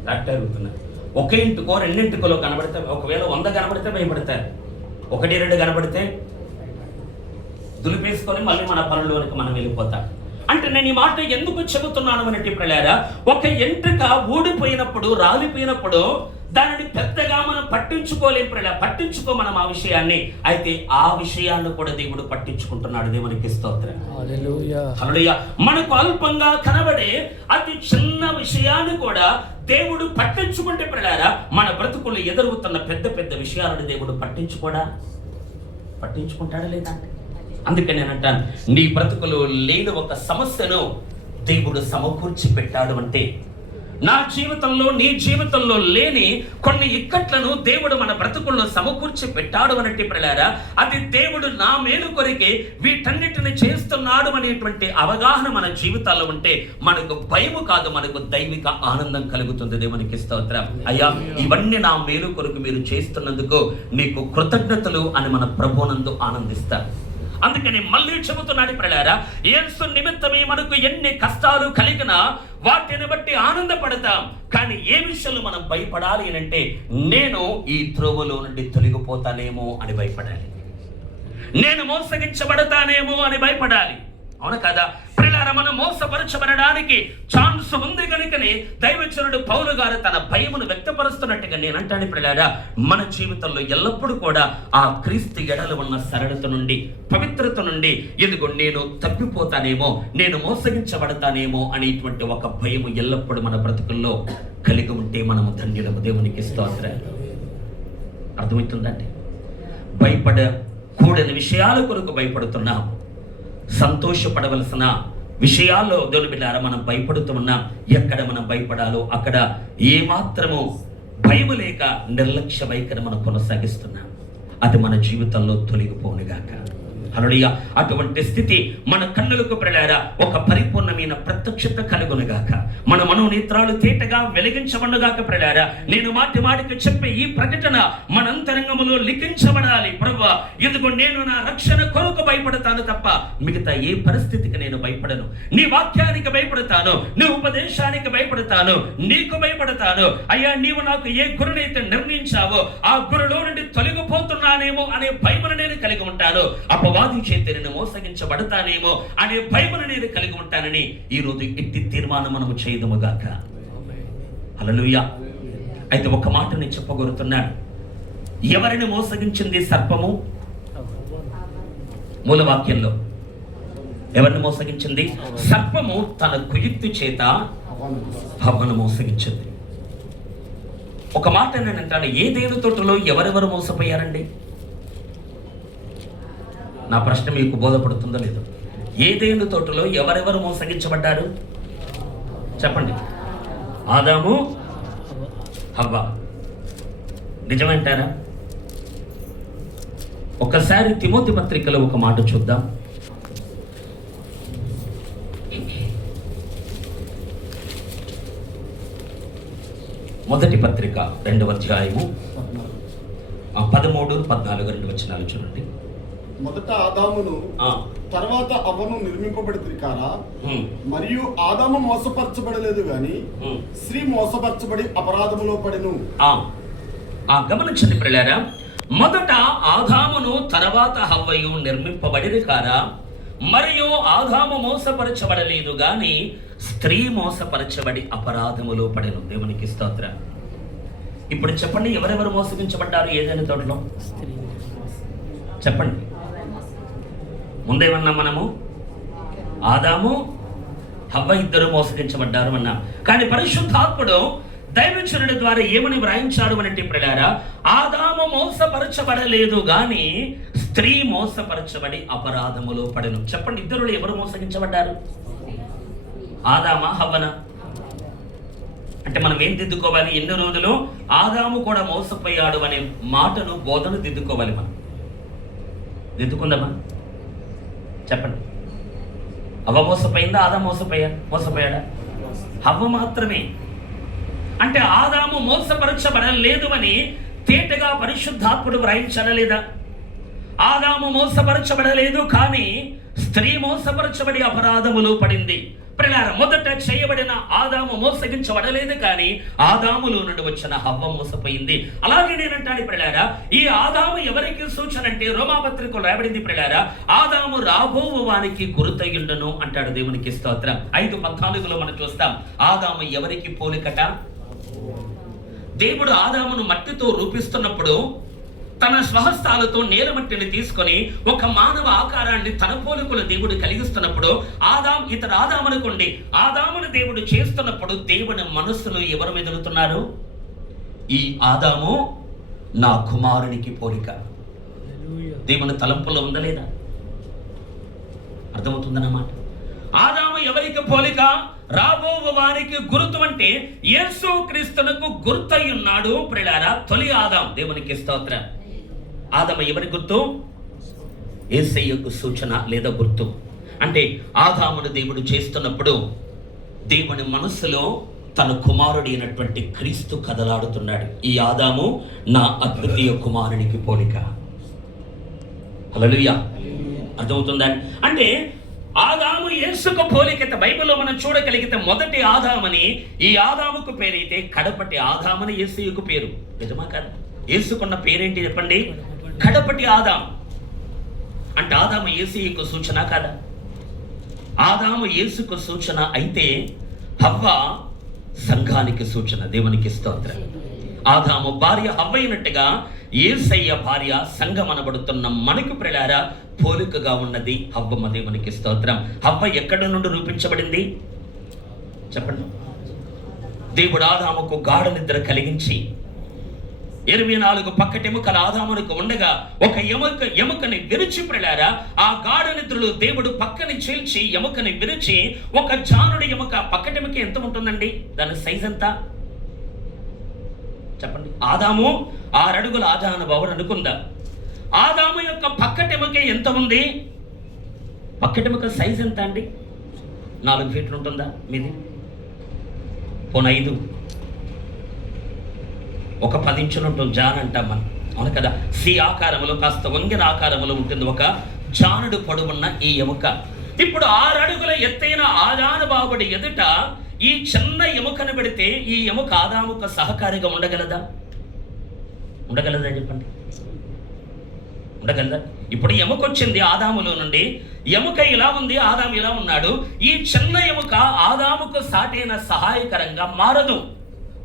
డాక్టర్ అడుగుతున్నారు. ఒకే ఇంటికో 2 ఇంటికలో కనబడితే, ఒకవేళ 100 కనబడితే భయపడతారు. 1-2 కనబడితే దులిపేసుకొని మళ్ళీ మన పనుల్లోనికి మనం వెళ్ళిపోతాం. అంటే నేను ఈ మాట ఎందుకు చెబుతున్నాను అంటే పిల్లలారా, ఒక ఎంట్రుక ఊడిపోయినప్పుడు, రాలిపోయినప్పుడు దానిని పెద్దగా మనం పట్టించుకోలేం పిల్లల. పట్టించుకో మనం ఆ విషయాన్ని. అయితే ఆ విషయాన్ని కూడా దేవుడు పట్టించుకుంటున్నాడు. దేవునికి స్తోత్రం. హల్లెలూయా. హల్లెలూయా. మనకు అల్పంగా కనబడే అతి చిన్న విషయాన్ని కూడా దేవుడు పట్టించుకుంటే పిల్లలారా, మన బ్రతుకులు ఎదురవుతున్న పెద్ద పెద్ద విషయాలను దేవుడు పట్టించుకుంటాడా లేదా? అందుకే నేను అంటాను, నీ బ్రతుకులో లేని ఒక సమస్యను దేవుడు సమకూర్చి పెట్టాడు అంటే, నా జీవితంలో నీ జీవితంలో లేని కొన్ని ఇక్కట్లను దేవుడు మన బ్రతుకుల్లో సమకూర్చి పెట్టాడు అనంటే పిల్లలారా, అది దేవుడు నా మేలు కొరికే వీటన్నిటిని చేస్తున్నాడు అనేటువంటి అవగాహన మన జీవితాల్లో ఉంటే మనకు భయము కాదు, మనకు దైవిక ఆనందం కలుగుతుంది. దేవునికి స్తోత్రం. అయ్యా, ఇవన్నీ నా మేలు కొరకు మీరు చేస్తున్నందుకు నీకు కృతజ్ఞతలు అని మన ప్రభువునందు ఆనందిస్తారు. అందుకని మళ్ళీ చెబుతున్నాడు పిల్లలారా, యేసు నిమిత్తమే మనకు ఎన్ని కష్టాలు కలిగినా వాటిని బట్టి ఆనందపడతాం. కానీ ఏ విషయంలో మనం భయపడాలి అంటే, నేను ఈ త్రోవలో నుండి తొలగిపోతానేమో అని భయపడాలి, నేను మోసగించబడతానేమో అని భయపడాలి. అవును కదా పిల్లలారా? మనం మోసపరచబడడానికి ఛాన్స్ ఉంది కనుకనే దైవజనుడు పౌలు గారు తన భయమును వ్యక్తపరుస్తున్నట్టుగా నేను అంటాను పిల్లలారా, మన జీవితంలో ఎల్లప్పుడూ కూడా ఆ క్రీస్తు ఎడల ఉన్న సరళత నుండి, పవిత్రత నుండి, ఎందుకు నేను తప్పిపోతానేమో, నేను మోసగించబడతానేమో అనేటువంటి ఒక భయము ఎల్లప్పుడూ మన బ్రతుకుల్లో కలిగి ఉంటే మనము ధన్యులము. దేవునికి స్తోత్రం. అర్థమవుతుందండి? భయపడకూడని విషయాల కొరకు భయపడుతున్నాం. సంతోషపడవలసిన విషయాల్లో దేవుని బిడ్డలారా మనం భయపడుతూ ఉన్నాం. ఎక్కడ మనం భయపడాలో అక్కడ ఏమాత్రము భయము లేక నిర్లక్ష్య వైఖరి మనం కొనసాగిస్తున్నాం. అది మన జీవితంలో తొలగిపోనుగాక. హల్లెలూయా. అటువంటి స్థితి మన కన్నులకు ప్రియులారా ఒక పరిపూర్ణమైన ప్రత్యక్షత కలుగునుగాక. మన మనోనేత్రాలు తేటగా వెలిగించబడుగాక ప్రియులారా. నేను మాటి మాటికి చెప్పే ఈ ప్రకటన మన అంతరంగములో లిఖించబడాలి. ప్రభువా, ఇదిగో నేను నా రక్షణ కొరకు భయపడతాను తప్ప మిగతా ఏ పరిస్థితికి నేను భయపడను. నీ వాక్యానికి భయపడతాను, నీ ఉపదేశానికి భయపడతాను, నీకు భయపడతాను. అయ్యా, నీవు నాకు ఏ గురునైతే నిర్ణయించావో ఆ గురులో నుండి తొలగిపోతున్నానేమో అనే భయమును నేను కలిగి ఉంటాను. అపవాది చేత నేను మోసగించబడతానేమో అనే భయమును నేను కలిగి ఉంటానని ఈరోజు ఇట్టి తీర్మానం మనము చేయదుముగాక. హల్లెలూయా. అయితే ఒక మాట నేను చెప్పగలుగుతున్నాను. ఎవరిని మోసగించింది సర్పము? మూలవాక్యంలో ఎవరిని మోసగించింది? సర్పము తన కుయుక్తి చేత హవ్వను మోసగించింది. ఒక మాట నేను అంటాను, ఏదేను తోటలో ఎవరెవరు మోసపోయారండి? నా ప్రశ్న మీకు బోధపడుతుందో లేదో? ఏదేను తోటలో ఎవరెవరు మోసగించబడ్డారు చెప్పండి? ఆదాము, హవ్వ. నిజమంటారా? ఒకసారి తిమోతి పత్రికలో ఒక మాట చూద్దాం. మొదటి పత్రిక 2వ అధ్యాయము 13, 14 2 వచనాలు చూడండి. మొదట ఆదామును తర్వాత అవ్వను నిర్మింపబడి కారా? మరియు ఆదాము మోసపరచబడలేదు గాని స్త్రీ మోసపరచబడి అపరాధములో పడెను. గమనించండి ప్రియులారా, మొదట ఆదామును తర్వాత హవ్వయు నిర్మింపబడిరి కారా? మరియు ఆదాము మోసపరచబడలేదు గాని స్త్రీ మోసపరచబడి అపరాధములో పడెను. దేవునికి స్తోత్రం. ఇప్పుడు చెప్పండి, ఎవరెవరు మోసగించబడ్డారు ఏదైనా తోటలో? చెప్పండి. ముందేమన్నా మనము? ఆదాము, హవ్వ ఇద్దరు మోసగించబడ్డారు అన్నాం. కానీ పరిశుద్ధాత్ముడు దైవజనుడి ద్వారా ఏమని వ్రాయించాడు అంటే ప్రియులారా, ఆదాము మోసపరచబడలేదు గాని స్త్రీ మోసపరచబడి అపరాధములో పడెను. చెప్పండి, ఇద్దరు ఎవరు మోసగించబడ్డారు? ఆదామా, హవ్వనా? అంటే మనం ఏం దిద్దుకోవాలి? ఎన్ని రోజులు ఆదాము కూడా మోసపోయాడు అనే మాటను, బోధను దిద్దుకోవాలి. మనం దిద్దుకుందామా? చెప్పండి. హవ్వ మోసపోయిందా? ఆదాము మోసపోయాడా? హవ్వ మాత్రమే. అంటే ఆదాము మోసపరచబడలేదు అని తేటగా పరిశుద్ధాత్ముడు వ్రాయించాడా లేదా? ఆదాము మోసపరచబడలేదు కానీ స్త్రీ మోసపరచబడి అపరాధములో పడింది. ప్రియులారా, మొదట చేయబడిన ఆదాము మోసగించబడలేదు కానీ ఆదాములో నుండి వచ్చిన హవ్వ మోసపోయింది. అలాగే నేనంటాను ప్రియులారా, ఈ ఆదాము ఎవరికి సూచన అంటే రోమాపత్రికలో రాయబడింది ప్రియులారా, ఆదాము రాబోవు వానికి గుర్తయుండును అంటాడు. దేవునికి స్తోత్రం. 5:14 మనం చూస్తాం. ఆదాము ఎవరికి పోలికట? దేవుడు ఆదామును మట్టితో రూపిస్తున్నప్పుడు తన స్వహస్తాలతో నేలమట్టిని తీసుకొని ఒక మానవ ఆకారాన్ని తన పోలికలు దేవుడు కలిగిస్తున్నప్పుడు ఆదామునుకోండి, ఆదామును దేవుడు చేస్తున్నప్పుడు దేవుని మనస్సులో ఎవరు మెదులుతున్నారు? ఈ ఆదాము నా కుమారునికి పోలిక. దేవుని తలంపులో ఉందా లేదా? అర్థమవుతుందన్నమాట. ఆదాము ఎవరికి పోలిక? రాబోవు వారికి గుర్తు. అంటే యేసు క్రీస్తునకు గుర్తై ఉన్నాడు ప్రియులారా తొలి ఆదాం. దేవునికి స్తోత్రం. ఆదాము ఎవరి గుర్తు? యేసయ్యకు సూచన లేదా గుర్తు. అంటే ఆదామును దేవుడు చేస్తున్నప్పుడు దేవుని మనస్సులో తన కుమారుడు అయినటువంటి క్రీస్తు కదలాడుతున్నాడు. ఈ ఆదాము నా అద్వితీయ కుమారునికి పోలిక. హల్లెలూయా. అర్థమవుతుందా? అంటే ఆదాము యేసుకు పోలికత బైబిల్లో మనం చూడగలిగితే మొదటి ఆదామని ఈ ఆదాముకు పేరైతే కడపటి ఆదామని యేసయ్యకు పేరు. నిజమా కాదు? యేసుకున్న పేరేంటి చెప్పండి? కడపటి ఆదాం. అంటే ఆదాము యేసయ్యకు సూచన కాదా? ఆదాము యేసుకు సూచన అయితే హవ్వ సంఘానికి సూచన. దేవునికి స్తోత్రం. ఆదాము భార్య హవ్వ అయినట్టుగా యేసయ్య భార్య సంఘం అనబడుతున్న మనకు ప్రియులారా పోలికగా ఉన్నది హవ్వమ్మ. దేవునికి స్తోత్రం. హవ్వ ఎక్కడి నుండి రూపించబడింది చెప్పండి? దేవుడు ఆదాముకు గాఢ నిద్ర కలిగించి 24 పక్కటెముకల ఆదామునికి ఉండగా ఒక ఎముకని విరిచి ప్రియులారా ఆ గాఢ నిద్రలో దేవుడు పక్కని చీల్చి ఎముకని విరిచి ఒక జానుడి ఎముక. పక్కటెముక ఎంత ఉంటుందండి? దాని సైజ్ ఎంత చెప్పండి? ఆదాము 6 అడుగుల ఆదాను బావుడు అనుకుందా. ఆదాము యొక్క పక్కటెముక ఎంత ఉంది? పక్కటెముక సైజ్ ఎంత అండి? 4 ఫీట్లు ఉంటుందా మీది? పోన 5, ఒక 10 ఇంచులు ఉంటుంది. జాన్ అంటాం మనం, అవును కదా? సి ఆకారంలో, కాస్త వంగిన ఆకారంలో ఉంటుంది ఒక జానుడు పొడవున్న ఈ ఎముక. ఇప్పుడు 6 అడుగుల ఎత్తైన ఆదానుభావుడి ఎదుట ఈ చిన్న ఎముకను పెడితే ఈ ఎముక ఆదాముకు సహకారిగా ఉండగలదా? ఉండగలదా చెప్పండి? ఉండగలదా? ఇప్పుడు ఎముక వచ్చింది ఆదాములో నుండి, ఎముక ఇలా ఉంది, ఆదాము ఇలా ఉన్నాడు. ఈ చిన్న ఎముక ఆదాముకు సాటైన సహాయకరంగా మారదు,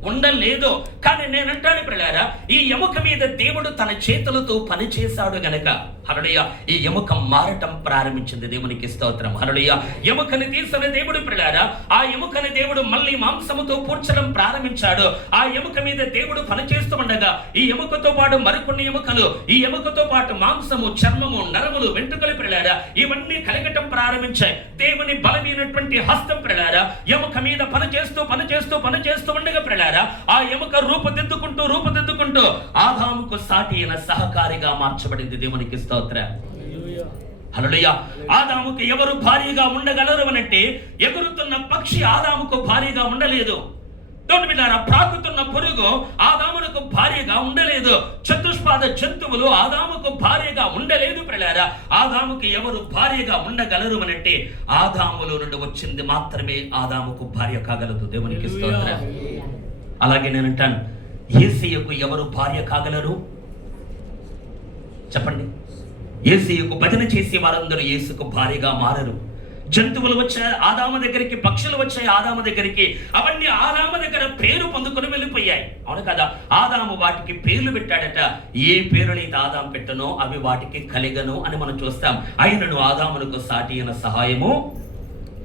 ఉండలేదు. కానీ నేనంటాను ప్రియులారా, ఈ ఎముక మీద దేవుడు తన చేతులతో పని చేశాడు గనక హల్లెలూయా ఈ ఎముక మారటం ప్రారంభించింది. దేవునికి స్తోత్రం. హల్లెలూయా. ఎముకని తీసిన దేవుడు ప్రియులారా, ఆ ఎముకని దేవుడు మళ్ళీ మాంసముతో పూడ్చడం ప్రారంభించాడు. ఆ ఎముక మీద దేవుడు పని చేస్తూ ఉండగా ఈ ఎముకతో పాటు మరికొన్ని ఎముకలు, ఈ ఎముకతో పాటు మాంసము, చర్మము, నరములు, వెంట్రుకలు ప్రియులారా ఇవన్నీ కలగటం ప్రారంభించాయి. దేవుని బలమైనటువంటి హస్తం ప్రియులారా ఎముక మీద పని చేస్తూ ఉండగా ప్రియులారా ఆ ఎముక రూపుదిద్దుకుంటూ ఆదాముకు సాటి అయిన సహకారిగా మార్చబడింది. దేవునికి స్తోత్రం. హల్లెలూయా. ఆదాముకు ఎవరు భారీగా ఉండగలరు అనంటే ఎగురుతున్న పక్షి ఆదాముకు భారీగా ఉండలేదు. ప్రాకుతున్న పురుగు ఆదామునకు భారీగా ఉండలేదు. చతుష్పాద జంతువులు ఆదాముకు భారీగా ఉండలేదు. ప్రియులారా ఆదాముకు ఎవరు భారీగా ఉండగలరు అనంటే ఆదాములో నుండి వచ్చింది మాత్రమే ఆదాముకు భార్య కాగలదు. దేవునికి స్తోత్రం. అలాగే నేనంటాను, యేసయ్యకు ఎవరు భార్య కాగలరు చెప్పండి? యేసయ్యకు భజన చేసే వారందరూ యేసుకు భార్యగా మారరు. జంతువులు వచ్చాయి ఆదాము దగ్గరికి, పక్షులు వచ్చాయి ఆదాము దగ్గరికి, అవన్నీ ఆదాము దగ్గర పేరు పొందుకొని వెళ్ళిపోయాయి. అవును కదా? ఆదాము వాటికి పేర్లు పెట్టాడట. ఏ పేరునైతే ఆదాము పెట్టనో అవి వాటికి కలిగను అని మనం చూస్తాం. అయినను ఆదామునకు సాటి అయిన సహాయము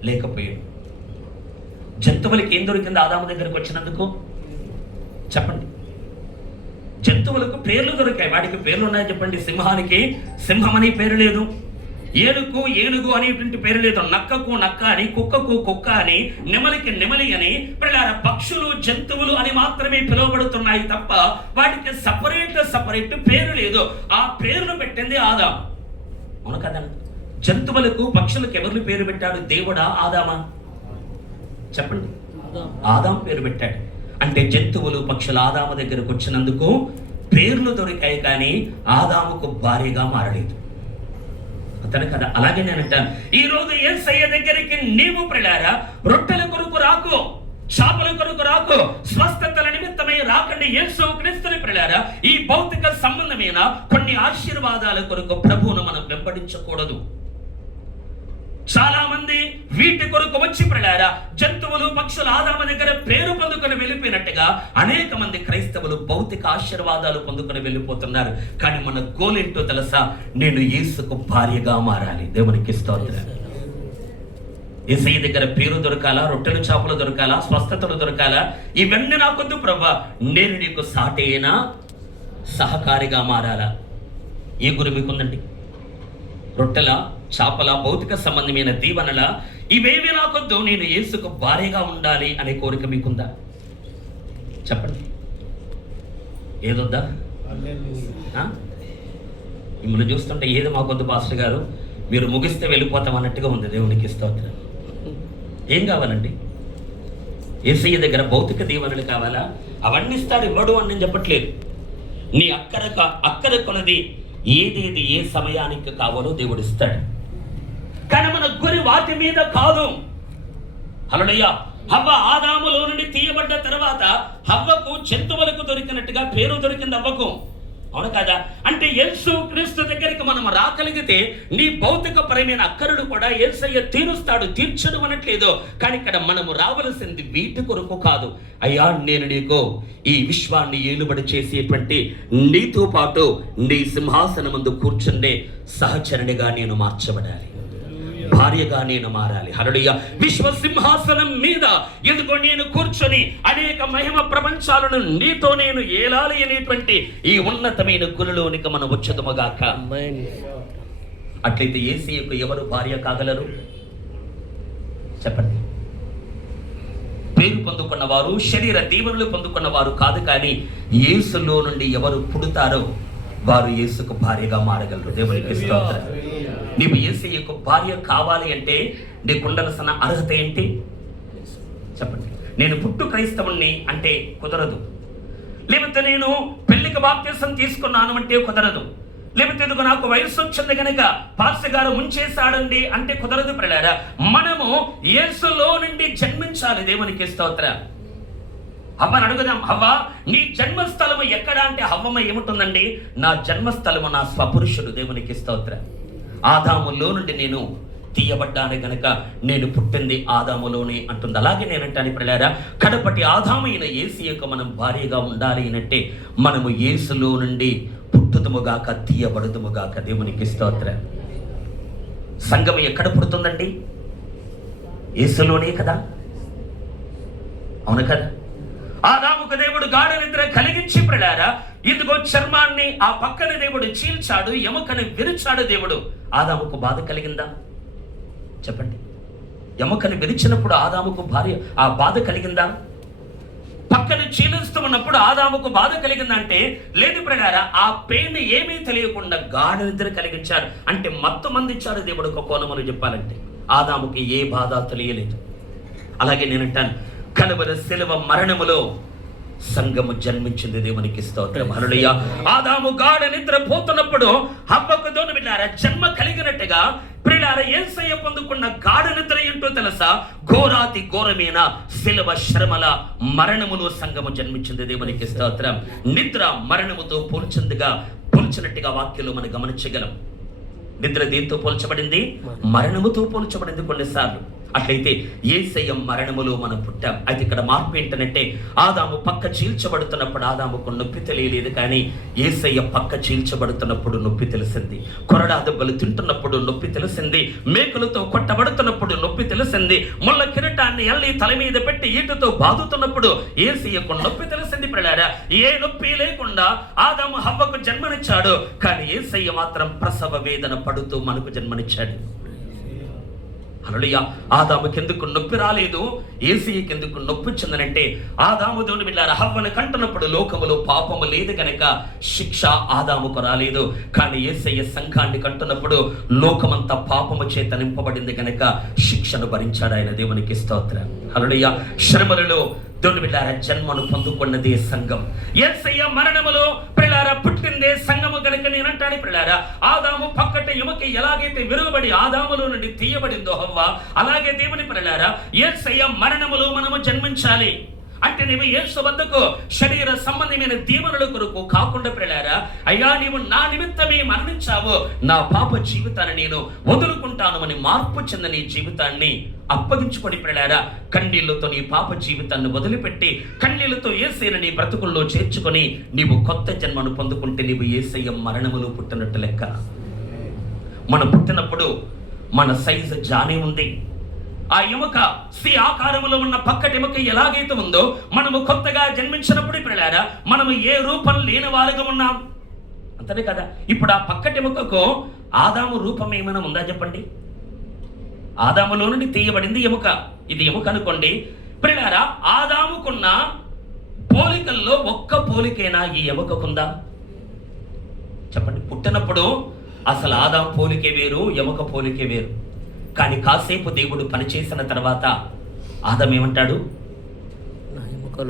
లేకపోయాడు. జంతువులకి ఏం దొరికింది ఆదాము దగ్గరికి వచ్చినందుకు చెప్పండి? జంతువులకు పేర్లు దొరికాయి. వాటికి పేర్లు ఉన్నాయి చెప్పండి? సింహానికి సింహం అని పేరు లేదు, ఏనుగు ఏనుగు అనేటువంటి పేరు లేదు, నక్కకు నక్క అని, కుక్కకు కుక్క అని, నెమలికి నెమలి అని. పిల్లల పక్షులు జంతువులు అని మాత్రమే పిలువబడుతున్నాయి తప్ప వాటికి సపరేట్ పేరు లేదు. ఆ పేరును పెట్టింది ఆదాము. అవును కదా? జంతువులకు పక్షులకు ఎవరు పేరు పెట్టాడు? దేవుడా ఆదామా చెప్పండి? ఆదాము పేరు పెట్టాడు. అంటే జంతువులు పక్షులు ఆదాము దగ్గరకు వచ్చినందుకు పేర్లు దొరికాయి, కానీ ఆదాముకు భార్యగా మారలేదు. అతను కదా? అలాగే నేను అంటాను, ఈ రోజు యేసయ్య దగ్గరికి నీవు ప్రియులారా రొట్టెల కొరకు రాకు, చేపల కొరకు రాకు, స్వస్థతల నిమిత్తమై రాకండి. యేసు క్రీస్తుని ప్రియులారా ఈ భౌతిక సంబంధమైన కొన్ని ఆశీర్వాదాల కొరకు ప్రభువును మనం వెంబడించకూడదు. చాలా మంది వీటి కొరకు వచ్చి ప్రియులారా జంతువులు పక్షులు ఆదాము దగ్గర పేరు పొందుకొని వెళ్ళిపోయినట్టుగా అనేక మంది క్రైస్తవులు భౌతిక ఆశీర్వాదాలు పొందుకొని వెళ్ళిపోతున్నారు. కానీ మన గోల్ ఏంటో తెలుసా? నేను యేసుకు భార్యగా మారాలి. దేవునికి స్తోత్రం. యేసయ్య దగ్గర పేరు దొరకాలా, రొట్టెలు చేపలు దొరకాలా, స్వస్థతలు దొరకాలా? ఇవన్నీ నాకొద్దు ప్రభువా, నేను నీకు సాటైన సహకారిగా మారాలా? ఏ గురి మీకుందండి? రొట్టెల, చేపల, భౌతిక సంబంధమైన దీవెనల ఇవేవి నాకొద్దు, నేను యేసుకు భార్యగా ఉండాలి అనే కోరిక మీకుందా చెప్పండి? ఏదొద్దా? మిమ్మల్ని చూస్తుంటే ఏదో మాకొద్దు పాస్టర్ గారు, మీరు ముగిస్తే వెళ్ళిపోతాం అన్నట్టుగా ఉంది. దేవునికి స్తోత్రం. ఏం కావాలండి? యేసయ్య దగ్గర భౌతిక దీవెనలు కావాలా? అవన్నీ ఇస్తాడు, ఇవ్వడు అని నేను చెప్పట్లేదు. నీ అక్కర కొలది ఏదేది ఏ సమయానికి కావాలో దేవుడు ఇస్తాడు. కానీ మన గురి వాటి మీద కాదు. హల్లెలూయా. హవ్వ ఆదాములో నుండి తీయబడ్డ తర్వాత హవ్వకు జంతువులకు దొరికినట్టుగా పేరు దొరికింది అవ్వకు. అవును కదా? అంటే యేసు క్రీస్తు దగ్గరికి మనం రాగలిగితే నీ భౌతిక పరమైన అక్కరుడు కూడా యేసయ్య తీర్చడు అనట్లేదు. కానీ ఇక్కడ మనము రావలసింది వీటి కొరకు కాదు. అయ్యా, నేను నీకు ఈ విశ్వాన్ని ఏలుబడి చేసేటువంటి నీతో పాటు నీ సింహాసనం ముందు కూర్చుండే సహచరునిగా నేను మార్చబడాలి, భార్యగా నేను మారాలి. హల్లెలూయా. విశ్వ సింహాసనం మీద ఎందుకో నేను కూర్చొని అనేక మహిమ ప్రపంచాలను నీతో నేను ఏలాలి అనేటువంటి ఈ ఉన్నతమైన గురిలోనికి మనం వచ్చేదముగాక. అట్లయితే యేసయ్యకు ఎవరు భార్య కాగలరు చెప్పండి? పేరు పొందుకున్న వారు, శరీర దీవెనలు పొందుకున్న వారు కాదు. కానీ యేసులో నుండి ఎవరు పుడతారో వారు యేసుకు భార్యగా మారగలరు. దేవునికి స్తోత్రం. నీవు యేసయ్యకు భార్య కావాలి అంటే నీకుండాల్సిన అర్హత ఏంటి చెప్పండి. నేను పుట్టు క్రైస్తవుణ్ణి అంటే కుదరదు. లేకపోతే నేను పెళ్లికి బాప్తిసం తీసుకున్నాను అంటే కుదరదు. లేకపోతే ఇదిగో నాకు వయసు వచ్చింది కనుక పాస్టర్ గారు ఉంచేశాడండి అంటే కుదరదు. ప్రియులారా, మనము యేసులో నుండి జన్మించాలి. దేవునికి స్తోత్రం. హవ్వని అడుగుదాం, హవ్వ నీ జన్మస్థలము ఎక్కడ అంటే హవ్వమ్మ ఏముంటుందండి, నా జన్మస్థలము నా స్వపురుషుడు. దేవునికి స్తోత్రం. ఆదాములో నుండి నేను తీయబడ్డాను గనక నేను పుట్టింది ఆదాములోనే అంటుంది. అలాగే నేనంటాను ప్రియులారా, కడపటి ఆదామైన యేసయ్యకు మనం భార్యగా ఉండాలి అంటే మనము యేసులో నుండి పుట్టుదుముగాక తీయబడుదుముగాక. దేవునికి స్తోత్రం. సంఘం ఎక్కడ పుడుతుందండి? యేసులోనే కదా, అవును కదా. ఆదాముకు దేవుడు గాఢ నిద్ర కలిగించి ప్రియులారా, ఇదిగో చర్మాన్ని ఆ పక్కన దేవుడు చీల్చాడు, ఎముకని విరిచాడు దేవుడు. ఆదాముకు బాధ కలిగిందా చెప్పండి? ఎముకని విరిచినప్పుడు ఆదాముకు భార్య ఆ బాధ కలిగిందా? పక్కన చీలుస్తూ ఉన్నప్పుడు ఆదాముకు బాధ కలిగిందంటే లేదు ప్రియులారా. ఆ పెయిన్ ఏమీ తెలియకుండా గాఢ నిద్ర కలిగించాడు అంటే మత్తు మందించాడు దేవుడు. ఒక కోణమును చెప్పాలంటే ఆదాముకి ఏ బాధ తెలియలేదు. అలాగే నేనంటాను, కలువరి శిలువ మరణములో సంఘము జన్మించింది. దేవునికి స్తోత్రం. హల్లెలూయా. ఆదాము గాఢ నిద్ర పోతున్నప్పుడు హవ్వకు దోను బిడ్డారా జన్మ కలిగినట్టుగా ప్రియులారా యేసయ్య పొందుకున్న గాఢ నిద్ర ఏంటో తెలుసా? ఘోరాతి ఘోరమైన శిలువ శ్రమల మరణములో సంఘము జన్మించింది. దేవునికి స్తోత్రం. నిద్ర మరణముతో పోల్చినట్టుగా వాక్యంలో మనం గమనించగలం. నిద్ర దేంతో పోల్చబడింది? మరణముతో పోల్చబడింది కొన్నిసార్లు. అట్లయితే యేసయ్య మరణములో మనం పుట్టాం. అయితే ఇక్కడ మార్పు ఏంటంటే ఆదాము పక్క చీల్చబడుతున్నప్పుడు ఆదాముకు నొప్పి తెలియలేదు, కానీ యేసయ్య పక్క చీల్చబడుతున్నప్పుడు నొప్పి తెలిసింది. కొరడా దెబ్బలు తింటున్నప్పుడు నొప్పి తెలిసింది. మేకులతో కొట్టబడుతున్నప్పుడు నొప్పి తెలిసింది. ముళ్ళ కిరీటాన్ని అల్లి తల మీద పెట్టి ఈటుతో బాదుతున్నప్పుడు యేసయ్యకు నొప్పి తెలిసింది. ప్రియులారా, ఏ నొప్పి లేకుండా ఆదాము హవ్వకు జన్మనిచ్చాడు, కానీ యేసయ్య మాత్రం ప్రసవ వేదన పడుతూ మనకు జన్మనిచ్చాడు. హల్లెలూయా. ఆదాముకి ఎందుకు నొప్పి రాలేదు, యేసయ్యకి ఎందుకు నొప్పి వచ్చిందనంటే ఆదాము దేవుని బిడ్డలారా హవ్వను కంటున్నప్పుడు లోకములో పాపము లేదు కనుక శిక్ష ఆదాముకు రాలేదు. కానీ యేసయ్య సంఘాన్ని కంటున్నప్పుడు లోకమంతా పాపము చేత నింపబడింది కనుక శిక్షను భరించాడు ఆయన. దేవునికి స్తోత్రం. హల్లెలూయా. శ్రమలలో దేవుని బిడ్డలారా జన్మను పొందుకున్నదే సంఘం. యేసయ్య మరణములో ప్రియులారా పుట్టిందే సంఘము కనుక నేనంటాను ప్రియులారా, ఆదాము పక్కట ఎముక ఎలాగైతే విరుగబడి ఆదాములో నుండి తీయబడిందో హవ్వ, అలాగే దేవుని ప్రియులారా యేసయ్య మరణములో మనము జన్మించాలి. అంటే నీవు యేసు వద్దకు శరీర సంబంధమైన దీవెనల కొరకు కాకుండా ప్రియులారా, అయ్యా నీవు నా నిమిత్తమే మరణించావు, నా పాప జీవితాన్ని నేను వదులుకుంటాను అని మార్పు చెందిన నీ జీవితాన్ని అప్పగించుకొని ప్రియులారా కన్నీళ్లతో నీ పాప జీవితాన్ని వదిలిపెట్టి కన్నీళ్లతో యేసయ్యను నీ బ్రతుకుల్లో చేర్చుకొని నీవు కొత్త జన్మను పొందుకుంటే నీవు యేసయ్య మరణములో పుట్టినట్టు లెక్క. మనం పుట్టినప్పుడు మన సైజు జానే ఉంది. ఆ ఎముక సి ఆకారములో ఉన్న పక్కటి ఎముక ఎలాగైతే ఉందో మనము కొత్తగా జన్మించినప్పుడు ప్రియులారా మనము ఏ రూపం లేని వారుగా ఉన్నాం, అంతనే కదా. ఇప్పుడు ఆ పక్కటి ఎముకకు ఆదాము రూపం ఏమైనా ఉందా చెప్పండి? ఆదాములో నుండి తీయబడింది ఎముక. ఇది ఎముక అనుకోండి ప్రియులారా. ఆదాముకున్న పోలికల్లో ఒక్క పోలికైనా ఈ ఎముకకుందా చెప్పండి? పుట్టినప్పుడు అసలు ఆదాము పోలికే వేరు, ఎముక పోలికే వేరు. కానీ కాసేపు దేవుడు పనిచేసిన తర్వాత ఆదాము ఏమంటాడు?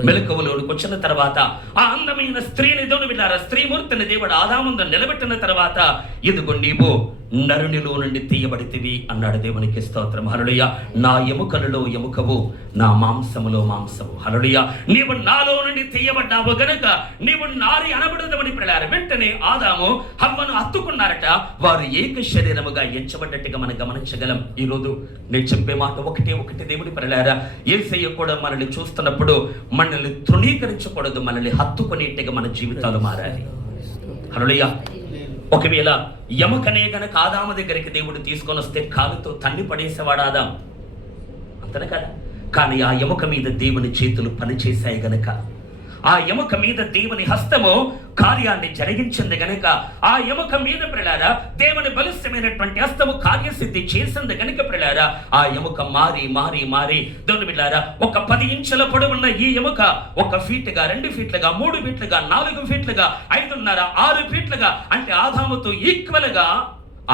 మెలకువలోకి వచ్చిన తర్వాత ఆ అందమైన స్త్రీని దేవుని బిడ్డలారా స్త్రీమూర్తిని దేవుడు ఆదాముందు నిలబెట్టిన తర్వాత ఇదిగో నీవు నరునిలో నుండి తీయబడితివి అన్నాడు. దేవునికి స్తోత్రం. హల్లెలూయా. నా ఎముకలలో ఎముకవు, నా మాంసములో మాంసము. హల్లెలూయా. నీవు నాలో నుండి తీయబడ్డావు గనుక నీవు నారి అనబడదవని ప్రియులారా వెంటనే ఆదాము హవ్వను హత్తుకున్నారట. వారు ఏక శరీరముగా ఎంచబడ్డట్టుగా మనం గమనించగలం. ఈరోజు నేను చెప్పే మాట ఒకటి దేవుని ప్రియులారా, యేసయ్య కూడా మనల్ని చూస్తున్నప్పుడు మనల్ని తృణీకరించకూడదు, మనల్ని హత్తుకునేట్టుగా మన జీవితాలు మారాలి. హల్లెలూయా. ఒకవేళ ఎముకనే గనక ఆదాము దగ్గరికి దేవుడు తీసుకొని వస్తే కాలుతో తన్ని పడేసేవాడు ఆదాం, అంతనే కదా. కానీ ఆ ఎముక మీద దేవుని చేతులు పనిచేశాయి గనక ఆ ఎముక మీద దేవుని హస్తము కార్యాన్ని జరిగించింది గనుక, ఆ ఎముక మీద ప్రియులారా దేవుని బలిష్టమైనటువంటి హస్తము కార్యసిద్ధి చేసింది గనుక ప్రియులారా ఆ ఎముక మారి దేవుని బిడ్డలారా 10 ఇంచుల పొడవున్న ఈ ఎముక 1 ఫీట్లుగా, 2 ఫీట్లుగా, 3 ఫీట్లుగా, 4 ఫీట్లుగా, 5.5, 6 ఫీట్లుగా, అంటే ఆదాముతో ఈక్వల్ గా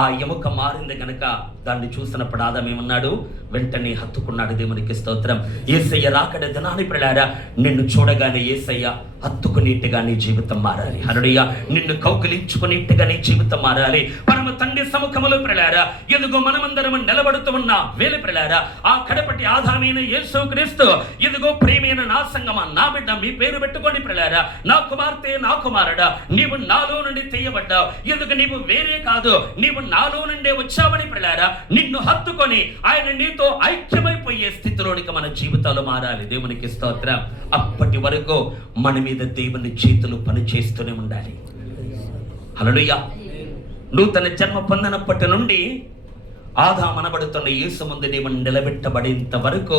ఆ ఎముక మారింది గనక దాన్ని చూసినప్పుడు ఆదాము ఏమన్నాడు? వెంటనే హత్తుకున్నాడు. దేవునికి స్తోత్రం. యేసయ్య రాకడ దినాన్ని ప్రియులారా నిన్ను చూడగానే యేసయ్య హత్తుకునేట్టుగా నీ జీవితం మారాలి. హల్లెలూయా. నిన్ను కౌగిలించుకునేట్టుగా నీ జీవితం మారాలి. పరమ తండ్రి సముఖములో ప్రియులారా ఎదుగో మనమందరం నిలబడుతూ ఉన్న వేళ ప్రియులారా ఆ కడపటి ఆదామైన యేసుక్రీస్తు ఎదుగో ప్రియమైన నా సంగమా, నా బిడ్డ, మీ పేరు పెట్టుకోండి ప్రియులారా, నా కుమార్తె, నా కుమారుడా, నీవు నాలో నుండి తీయబడ్డావు. ఎందుకు నీవు వేరే కాదు, నీవు నాలో నుండే వచ్చావని ప్రియులారా నిన్ను హత్తుకొని ఆయన నీతో ఐక్యమైపోయే స్థితిలోనికి మన జీవితాలు మారాలి. దేవునికి స్తోత్రం. అప్పటి వరకు మన మీద దేవుని చేతులు పని చేస్తూనే ఉండాలి. హల్లెలూయా. నూతన జన్మ పొందినప్పటి నుండి ఆదాము అనబడుతున్న యేసు ముందు నీవు నిలబెట్టబడేంత వరకు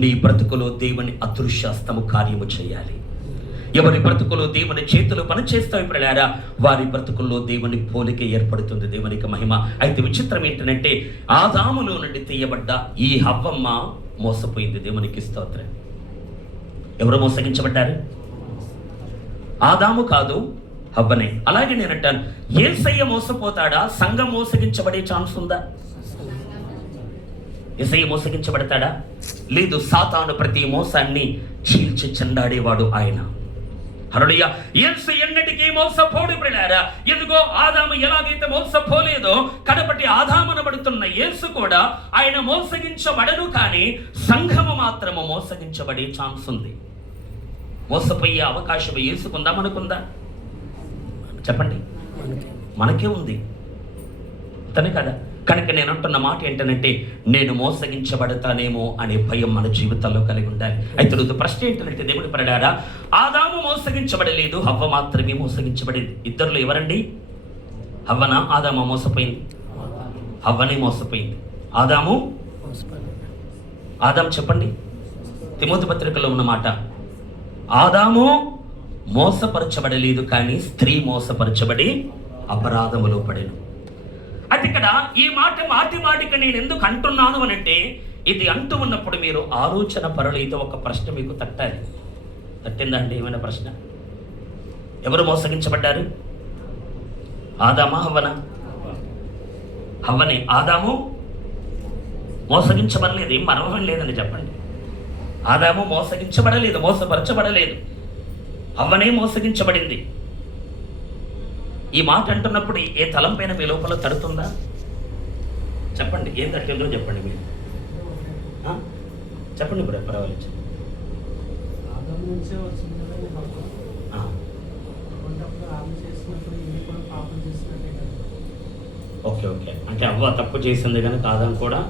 నీ బ్రతుకులో దేవుని అదృశ్య హస్తము కార్యము చేయాలి. ఎవరి బ్రతుకులో దేవుని చేతులు పనిచేస్తాయి ప్రియులారా వారి బ్రతుకుల్లో దేవుని పోలిక ఏర్పడుతుంది. దేవునికి మహిమ. అయితే విచిత్రం ఏంటంటే ఆదాములో నుండి తీయబడ్డ ఈ హవ్వమ్మ మోసపోయింది. దేవునికి స్తోత్రం. ఎవరు మోసగించబడ్డారు? ఆదాము కాదు, హవ్వనే. అలాగే నేను అంటాను, యేసయ్య మోసపోతాడా? సంఘం మోసగించబడే ఛాన్స్ ఉందా? యేసయ్య మోసగించబడతాడా? లేదు. సాతాను ప్రతి మోసాన్ని చీల్చి చెండాడేవాడు ఆయన. హల్లెలూయా. యేసు ఎన్నటికీ మోసపోడు ప్రియులారా. ఎందుకో ఆదాము ఎలాగైతే మోసపోలేదో కడపటి ఆదాము అనబడుతున్న యేసు కూడా ఆయన మోసగించబడను, కానీ సంఘము మాత్రము మోసగించబడే ఛాన్స్ ఉంది. మోసపోయే అవకాశం యేసుకుందా, మనకుందా? చెప్పండి. మనకే ఉంది, తనే కదా. కనుక నేను అంటున్న మాట ఏంటంటే నేను మోసగించబడతానేమో అనే భయం మన జీవితాల్లో కలిగి ఉండాలి. అయితే రోజు ప్రశ్న ఏంటంటే దేవుడి ప్రియులారా ఆదాము మోసగించబడలేదు, హవ్వ మాత్రమే మోసగించబడింది. ఇద్దరులో ఎవరండి? హవ్వనా, ఆదాము? మోసపోయింది హవ్వనే మోసపోయింది. ఆదాము చెప్పండి. తిమోతి పత్రికలో ఉన్న మాట, ఆదాము మోసపరచబడలేదు, కానీ స్త్రీ మోసపరచబడి అపరాధములో పడెను. అది ఇక్కడ ఈ మాట మాటికి నేను ఎందుకు అంటున్నాను అనంటే ఇది అంటూ ఉన్నప్పుడు మీరు ఆలోచన పరులైతే ఒక ప్రశ్న మీకు తట్టాలి. తట్టిందా అండి ఏమైనా ప్రశ్న? ఎవరు మోసగించబడ్డారు? ఆదామా, హవ్వనా? హవ్వనే. ఆదాము మోసగించబడలేదు. ఏం మరవడం లేదని చెప్పండి. ఆదాము మోసగించబడలేదు, మోసపరచబడలేదు. హవ్వనే మోసగించబడింది. ఈ మాట అంటున్నప్పుడు ఏ తలంపైన మీ లోపల తడుతుందా? చెప్పండి. ఏం తట్టిందో చెప్పండి. మీరు చెప్పండి బ్రో, పర్వాలేదు. ఓకే. అంటే అవ్వ తప్పు చేసింది కనుక ఆదాం కూడా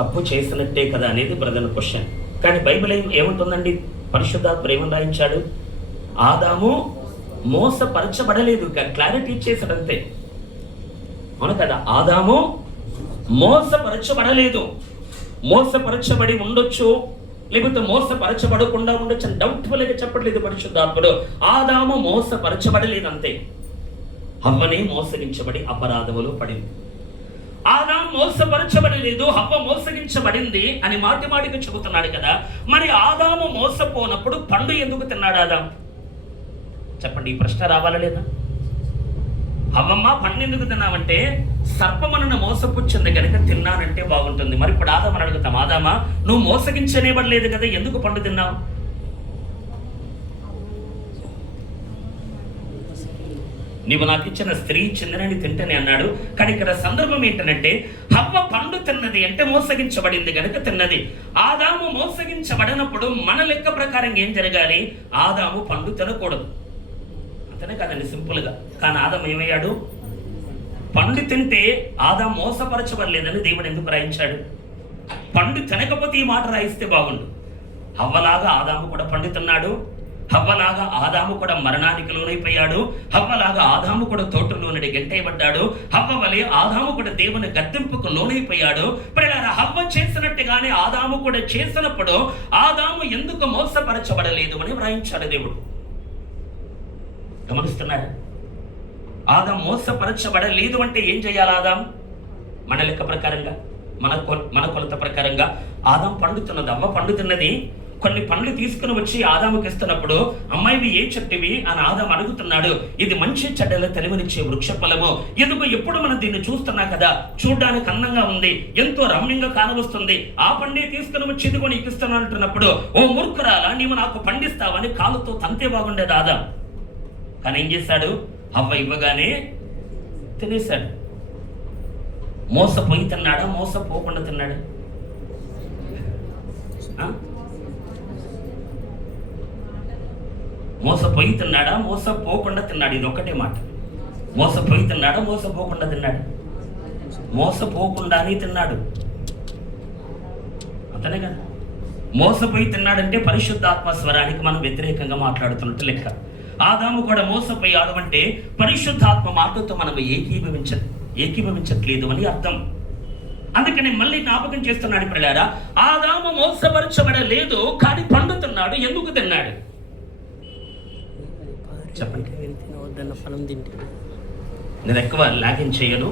తప్పు చేసినట్టే కదా అనేది బ్రదర్ క్వశ్చన్. కానీ బైబిల్ ఏమంటుందండి? పరిశుద్ధాత్మ ఏమని రాయించాడు? ఆదాము మోసపరచబడలేదు. క్లారిటీ ఇచ్చేసాడంతే. అవును కదా. ఆదాము మోసపరచబడలేదు. మోసపరచబడి ఉండొచ్చు, లేకపోతే మోసపరచబడకుండా ఉండొచ్చు అని డౌట్ఫుల్గా చెప్పట్లేదు పరిశుద్ధాత్ముడు. ఆదాము మోసపరచబడలేదు అంతే. హవ్వనే మోసగించబడి అపరాధములో పడింది. ఆదాము మోసపరచబడలేదు, హవ్వ మోసగించబడింది అని మాటికి చెబుతున్నాడు కదా. మరి ఆదాము మోసపోనప్పుడు పండు ఎందుకు తిన్నాడు ఆదాము? చెప్పండి. ఈ ప్రశ్న రావాలా లేదా? హవ్వమ్మ పండు ఎందుకు తిన్నావంటే సర్పమనను మోసపుచ్చింది కనుక తిన్నానంటే బాగుంటుంది. మరి ఇప్పుడు ఆదామని అడుగుతాం, ఆదామా నువ్వు మోసగించనేబడలేదు కదా, ఎందుకు పండు తిన్నావు? నీవు నాకు ఇచ్చిన స్త్రీ చిందనని తింటని అన్నాడు. కానీ ఇక్కడ సందర్భం ఏంటంటే హవ్వ పండు తిన్నది అంటే మోసగించబడింది కనుక తిన్నది. ఆదాము మోసగించబడినప్పుడు మన లెక్క ప్రకారం ఏం జరగాలి? ఆదాము పండు తినకూడదు, అంతనే కదండి సింపుల్గా. కానీ ఆదాము ఏమయ్యాడు? పండు తింటే ఆదాము మోసపరచబడలేదని దేవుడు ఎందుకు రాయించాడు? పండు తినకపోతే ఈ మాట రాయిస్తే బాగుండు. హవ్వలాగా ఆదాము కూడా పండు తిన్నాడు. హవ్వలాగా ఆదాము కూడా మరణానికి లోనైపోయాడు. హవ్వలాగా ఆదాము కూడా తోటలో నుండి గెంటేయబడ్డాడు. హవ్వ వలె ఆదాము కూడా దేవుని గద్దింపుకు లోనైపోయాడు. ప్రియులారా, హవ్వ చేసినట్టుగానే ఆదాము కూడా చేసినప్పుడు ఆదాము ఎందుకు మోసపరచబడలేదు అని వ్రాయించాడు దేవుడు. గమనిస్తున్నారా? ఆదాం మోసపరచబడలేదు అంటే ఏం చేయాలి? ఆదాం మన లెక్క ప్రకారంగా, మన కొలత ప్రకారంగా ఆదాం పండుతున్నది, అవ్వ పండుతున్నది. కొన్ని పండ్లు తీసుకుని వచ్చి ఆదాముకి ఇస్తున్నప్పుడు, అమ్మాయివి ఏ చెట్టువి అని ఆదాం అడుగుతున్నాడు. ఇది మంచి చెడ్డల తెలివనిచ్చే వృక్ష ఫలము. ఎందుకు ఎప్పుడు మనం దీన్ని చూస్తున్నాం కదా, చూడ్డానికి అందంగా ఉంది, ఎంతో రమ్యంగా కానవస్తుంది, ఆ పండే తీసుకుని వచ్చి ఇదిగో నీకు ఇస్తున్నాను అంటున్నప్పుడు, ఓ మూర్ఖురాలా, నీవు నాకు పండిస్తావని కాలుతో తంతే బాగుండేది ఆదాం. కానీ ఏం చేశాడు? అవ్వ ఇవ్వగానే తినేశాడు. మోసపోయి తిన్నాడా, మోసపోకుండా తిన్నాడా? మోసపోయి తిన్నాడా, మోసపోకుండా తిన్నాడు? ఇది ఒక్కటే మాట. మోసపోయి తిన్నాడా, మోసపోకుండా తిన్నాడు? మోసపోకుండానే తిన్నాడు. అంతనే కదా. మోసపోయి తిన్నాడంటే పరిశుద్ధాత్మ స్వరానికి మనం వ్యతిరేకంగా మాట్లాడుతున్నట్టు లెక్క. ఆదాము కూడా మోసపోయాడు అంటే పరిశుద్ధాత్మ మాటతో మనం ఏకీభవించట్లేదు అని అర్థం. అందుకని మళ్ళీ జ్ఞాపకం చేస్తున్నాడు ప్రియులారా, ఆదాము మోసపరచబడలేదు, కానీ పండుతున్నాడు. ఎందుకు తిన్నాడు చెప్పండి? నేను ఎక్కువ లాగిన్ చేయను,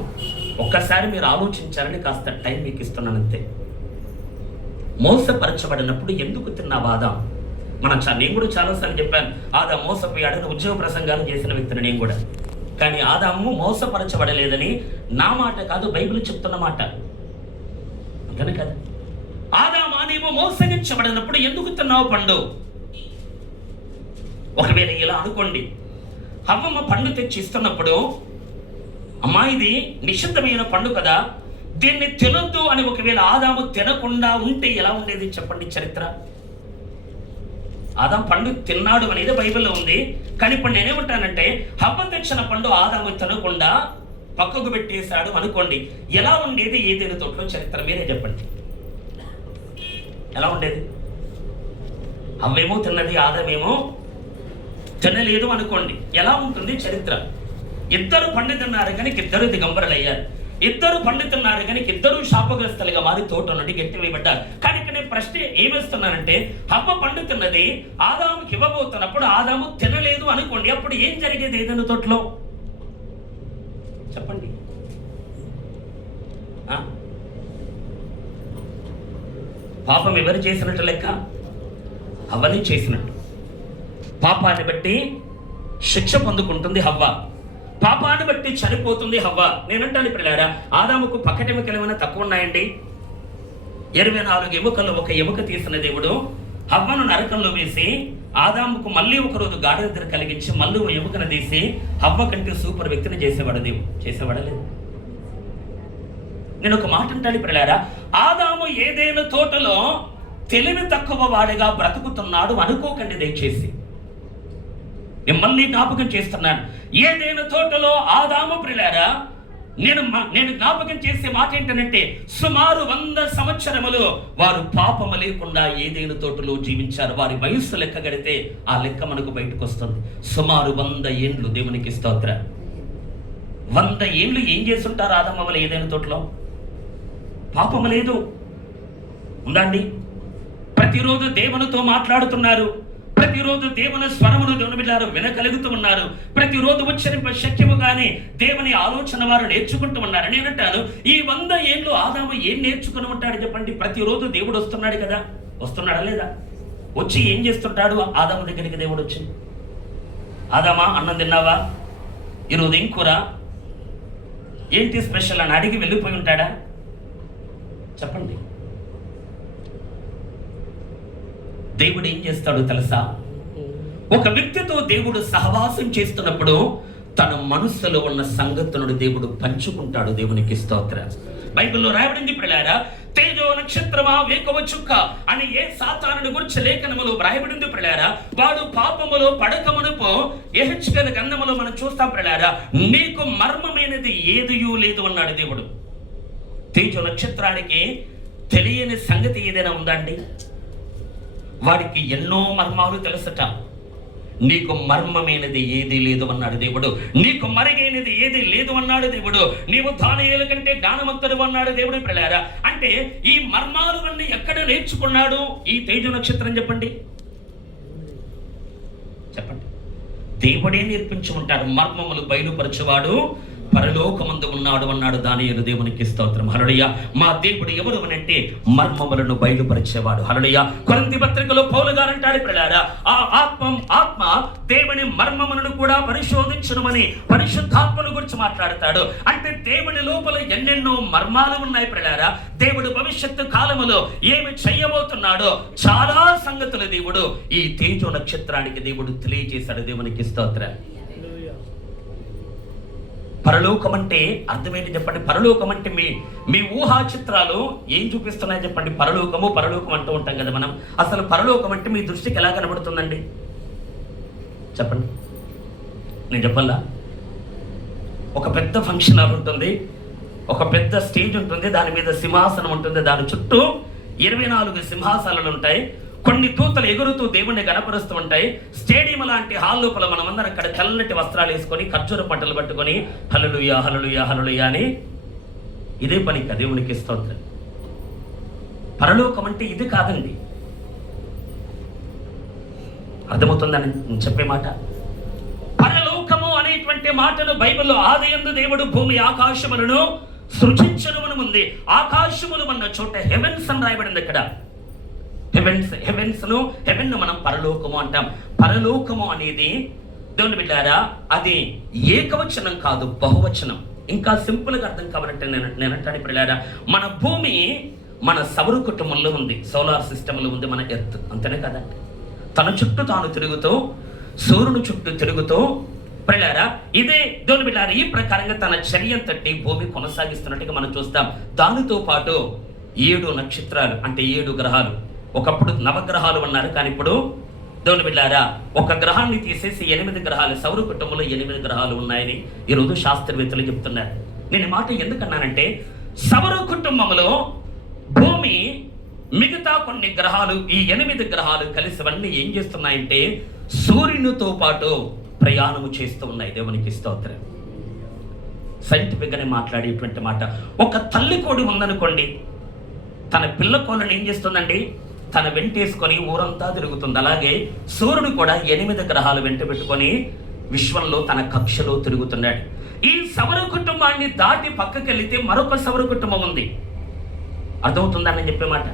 ఒక్కసారి మీరు ఆలోచించాలని కాస్త టైం మీకు ఇస్తున్నాను అంతే. మోసపరచబడినప్పుడు ఎందుకు తిన్నావు ఆదాం? నేను కూడా చాలాసార్లు చెప్పాను, ఆదాం మోసపోయాడని ఉద్యోగ ప్రసంగాలు చేసిన వ్యక్తిని నేను కూడా. కానీ ఆదాము మోసపరచబడలేదని నా మాట కాదు, బైబిల్ చెప్తున్న మాట. అంతనే కదా. ఆదామా, నీవు మోసగించబడినప్పుడు ఎందుకు తిన్నావు పండు? ఒకవేళ ఇలా అనుకోండి, హవ్వమ్మ పండు తెచ్చి ఇస్తున్నప్పుడు, అమ్మా ఇది నిషిద్ధమైన పండు కదా, దీన్ని తినొద్దు అని ఒకవేళ ఆదాము తినకుండా ఉంటే ఎలా ఉండేది చెప్పండి చరిత్ర? ఆదాం పండు తిన్నాడు అనేది బైబిల్లో ఉంది. కానీ ఇప్పుడు నేనేమంటానంటే, హవ్వ తెచ్చిన పండు ఆదాము తినకుండా పక్కకు పెట్టేశాడు అనుకోండి, ఎలా ఉండేది ఏదైనా తోటలో చరిత్ర? మీరే చెప్పండి, ఎలా ఉండేది? హవ్వేమో తిన్నది, ఆదామేమో తినలేదు అనుకోండి, ఎలా ఉంటుంది చరిత్ర? ఇద్దరు పండు తిన్నారు కానీ ఇద్దరు దిగంబరులు అయ్యారు. ఇద్దరు పండితున్నారు కానీ ఇద్దరు శాపగ్రస్తలుగా మారి తోట నుండి గెట్టివేయబడ్డారు. కానీ ఇక్కడ నేను ప్రశ్న ఏమిస్తున్నానంటే, హవ్వ పండుతున్నది, ఆదాముకి ఇవ్వబోతున్నప్పుడు ఆదాము తినలేదు అనుకోండి, అప్పుడు ఏం జరిగేది ఏదైనా తోటలో చెప్పండి? పాపం ఎవరు చేసినట్టు లెక్క? హవ్వని చేసినట్టు. పాపాన్ని బట్టి శిక్ష పొందుకుంటుంది హవ్వ, పాపాన్ని బట్టి చనిపోతుంది హవ్వ. నేనంటాను పిల్లారా, ఆదాముకు పక్కటెముకలు ఏమైనా తక్కువ ఉన్నాయండి? 24 ఎముకలు ఒక ఎముక తీసిన దేవుడు హవ్వను నరకంలో వేసి ఆదాముకు మళ్ళీ ఒకరోజు గాఢనిద్ర కలిగించి మళ్ళీ ఒక ఎముకను తీసి హవ్వ కంటే సూపర్ వ్యక్తిని చేసేవాడు దేవుడు. చేసేవాడలేదు. నేను ఒక మాట అంటాను పిల్లారా, ఆదాము ఏదైనా తోటలో తెలివి తక్కువ వాడిగా బ్రతుకుతున్నాడు అనుకోకండి దయచేసి. మిమ్మల్ని జ్ఞాపకం చేస్తున్నాను, ఏదైనా తోటలో ఆదాము ప్రియులారా, నేను జ్ఞాపకం చేసే మాట ఏంటంటే, సుమారు 100 సంవత్సరములు వారు పాపము లేకుండా ఏదైనా తోటలో జీవించారు. వారి వయస్సు లెక్క గడితే ఆ లెక్క మనకు బయటకు వస్తుంది. సుమారు 100 ఏండ్లు. దేవునికి స్తోత్ర. 100 ఏండ్లు ఏం చేస్తుంటారు ఆదాము వల్ల ఏదైనా తోటలో? పాపము లేదు ఉందండి. ప్రతిరోజు దేవునితో మాట్లాడుతున్నారు, ప్రతిరోజు దేవుని స్వరమును దేవుని వినగలుగుతూ ఉన్నారు, ప్రతిరోజు ఉచ్చరింప శక్యముగానే దేవుని ఆలోచన వారు నేర్చుకుంటూ ఉన్నారు. నేనంటాను, ఈ 100 ఏండ్లు ఆదాము ఏం నేర్చుకుని ఉంటాడు చెప్పండి? ప్రతిరోజు దేవుడు వస్తున్నాడు కదా, వస్తున్నాడా లేదా? వచ్చి ఏం చేస్తుంటాడు ఆదాము దగ్గరికి? దేవుడు వచ్చి, ఆదామా అన్నం తిన్నావా, ఈరోజు ఏం కూర, ఏంటి స్పెషల్ అని అడిగి వెళ్ళిపోయి ఉంటాడా చెప్పండి? దేవుడు ఏం చేస్తాడు తెలుసా? ఒక వ్యక్తితో దేవుడు సహవాసం చేస్తున్నప్పుడు తన మనస్సులో ఉన్న సంగతులను దేవుడు పంచుకుంటాడు. దేవునికి స్తోత్రం. బైబిల్లో రాయబడింది ప్రియులారా, తేజో నక్షత్రమా వేకువ చుక్క అని ఏ సాతానుని గురించి లేఖనములో రాయబడింది ప్రియులారా. వాడు పాపములో పడకమునుపో యెహెజ్కేలు గ్రంథములో మనం చూస్తాం ప్రియులారా, నీకు మర్మమైనది ఏదియూ లేదు అన్నాడు దేవుడు. తేజో నక్షత్రానికి తెలియని సంగతి ఏదైనా ఉందా అండి? వాడికి ఎన్నో మర్మాలు తెలుసట. నీకు మర్మమైనది ఏది లేదు అన్నాడు దేవుడు. నీకు మరుగైనది ఏది లేదు అన్నాడు దేవుడు. నీవు దానియేలు కంటే జ్ఞానవంతుడు అన్నాడు దేవుడు. పిల్లారా, అంటే ఈ మర్మాలన్నీ ఎక్కడ నేర్చుకున్నాడు ఈ తేజ నక్షత్రం? చెప్పండి చెప్పండి. దేవుడే నేర్పించి ఉంటాడు. మర్మములు బయలుపరచువాడు పరలోకమందు ఉన్నాడు అన్నాడు దానియేలు. దేవునికి స్తోత్రం. హల్లెలూయా. మా దేవుడు ఎవరు అనంటే మర్మములను బయలుపరిచేవాడు. హల్లెలూయా. కొరింథీ పత్రికలో పౌలు గారు అంటాడు, పిల్లారా, ఆ ఆత్మ దేవుని మర్మములను కూడా పరిశోధించునమని పరిశుద్ధాత్మను గురించి మాట్లాడతాడు. అంటే దేవుని లోపల ఎన్నెన్నో మర్మాలు ఉన్నాయి పిల్లారా. దేవుడు భవిష్యత్తు కాలములో ఏమి చేయబోతున్నాడో చాలా సంగతులు దేవుడు ఈ తేజో నక్షత్రానికి దేవుడు తెలియజేశాడు. దేవునికి స్తోత్రం. పరలోకం అంటే అర్థమేంటి చెప్పండి? పరలోకం అంటే మీ ఊహా చిత్రాలు ఏం చూపిస్తున్నాయి చెప్పండి? పరలోకం అంటూ ఉంటాం కదా మనం. అసలు పరలోకం అంటే మీ దృష్టికి ఎలా కనబడుతుందండి చెప్పండి? నేను చెప్పాలా? ఒక పెద్ద ఫంక్షన్ హాల్ ఉంటుంది, ఒక పెద్ద స్టేజ్ ఉంటుంది, దాని మీద సింహాసనం ఉంటుంది, దాని చుట్టూ 24 సింహాసనాలు ఉంటాయి. కొన్ని దూతలు ఎగురుతూ దేవుణ్ణి గణపరుస్తూ ఉంటాయి. స్టేడియం లాంటి హాల్ లోపల మనమందరం అక్కడ తెల్లటి వస్త్రాలు వేసుకొని ఖర్జూర పట్టలు పట్టుకొని హల్లెలూయా హల్లెలూయా హల్లెలూయా అని ఇదే పని దేవునికి స్తోత్రం. పరలోకం అంటే ఇది కాదండి. అర్థమవుతుందని చెప్పే మాట. పరలోకము అనేటువంటి మాటను బైబిల్లో ఆదియందు దేవుడు భూమి ఆకాశములను సృజించను ఉంది. ఆకాశములు అన్న చోట హెవెన్స్ అని రాయబడింది. ఇక్కడ హెవెన్ మనం పరలోకము అంటాం. పరలోకము అనేది దేవుని బిడ్డారా, అది ఏకవచనం కాదు, బహువచనం. ఇంకా సింపుల్గా అర్థం కావాలంటే నేను అంటాను బిడ్డారా, మన భూమి మన సౌర కుటుంబంలో ఉంది, సోలార్ సిస్టంలో ఉంది మన ఎర్త్, అంతేనే కదా. తన చుట్టూ తాను తిరుగుతూ సూర్యుని చుట్టూ తిరుగుతూ ప్రియులారా, ఇదే దేవుని బిడ్డారా ఈ ప్రకారంగా తన చర్యంతటి భూమి కొనసాగిస్తున్నట్టుగా మనం చూస్తాం. దానితో పాటు 7 నక్షత్రాలు అంటే 7 గ్రహాలు. ఒకప్పుడు నవగ్రహాలు అన్నారు, కానీ ఇప్పుడు దేవుని బిడ్డారా ఒక గ్రహాన్ని తీసేసి 8 గ్రహాలు, సౌర కుటుంబంలో 8 గ్రహాలు ఉన్నాయని ఈరోజు శాస్త్రవేత్తలు చెప్తున్నారు. నేను ఈ మాట ఎందుకన్నానంటే, సౌర కుటుంబంలో భూమి మిగతా కొన్ని గ్రహాలు, ఈ 8 గ్రహాలు కలిసి అవన్నీ ఏం చేస్తున్నాయంటే సూర్యునితో పాటు ప్రయాణము చేస్తూ ఉన్నాయి. దేవునికి స్తోత్రం. సైంటిఫిక్ గానే మాట్లాడేటువంటి మాట. ఒక తల్లి కోడి ఉందనుకోండి, తన పిల్ల కోళ్ళని ఏం చేస్తుందండి? తన వెంటేసుకొని ఊరంతా తిరుగుతుంది. అలాగే సూర్యుడు కూడా 8 గ్రహాలు వెంట పెట్టుకొని విశ్వంలో తన కక్షలో తిరుగుతున్నాడు. ఈ సౌర కుటుంబాన్ని దాటి పక్కకి వెళితే మరొక సౌర కుటుంబం ఉంది. అర్థమవుతుందని చెప్పే మాట.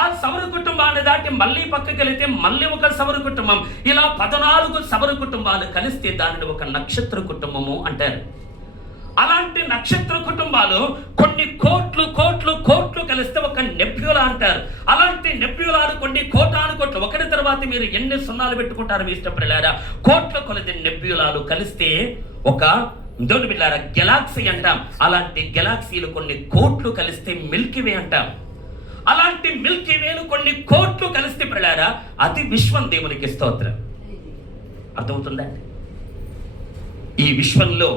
ఆ సౌర కుటుంబాన్ని దాటి మళ్ళీ పక్కకి వెళితే మళ్ళీ ఒక సౌర కుటుంబం. ఇలా 14 సౌర కుటుంబాలు కలిస్తే దానిని ఒక నక్షత్ర కుటుంబము అంటారు. అలాంటి నక్షత్ర కుటుంబాలు కొన్ని కోట్లు కోట్లు కోట్లు కలిస్తే ఒక నెబ్యులా అంటారు. అలాంటి నెబ్యులాలు కొన్ని కోటాను కోట్లు, ఒకటి తర్వాత మీరు ఎన్ని సున్నాలు పెట్టుకుంటారు మీ ఇష్టపడలేరా, కోట్ల కొలది నెబ్యులాలు కలిస్తే ఒక దేవుని బిడ్డలారా గెలాక్సీ అంటాం. అలాంటి గెలాక్సీలు కొన్ని కోట్లు కలిస్తే మిల్కీ వే అంటాం. అలాంటి మిల్కీ వేలు కొన్ని కోట్లు కలిస్తే పిల్లారా అది విశ్వం. దేవునికి స్తోత్రం. అర్థమవుతుందా? ఈ విశ్వంలో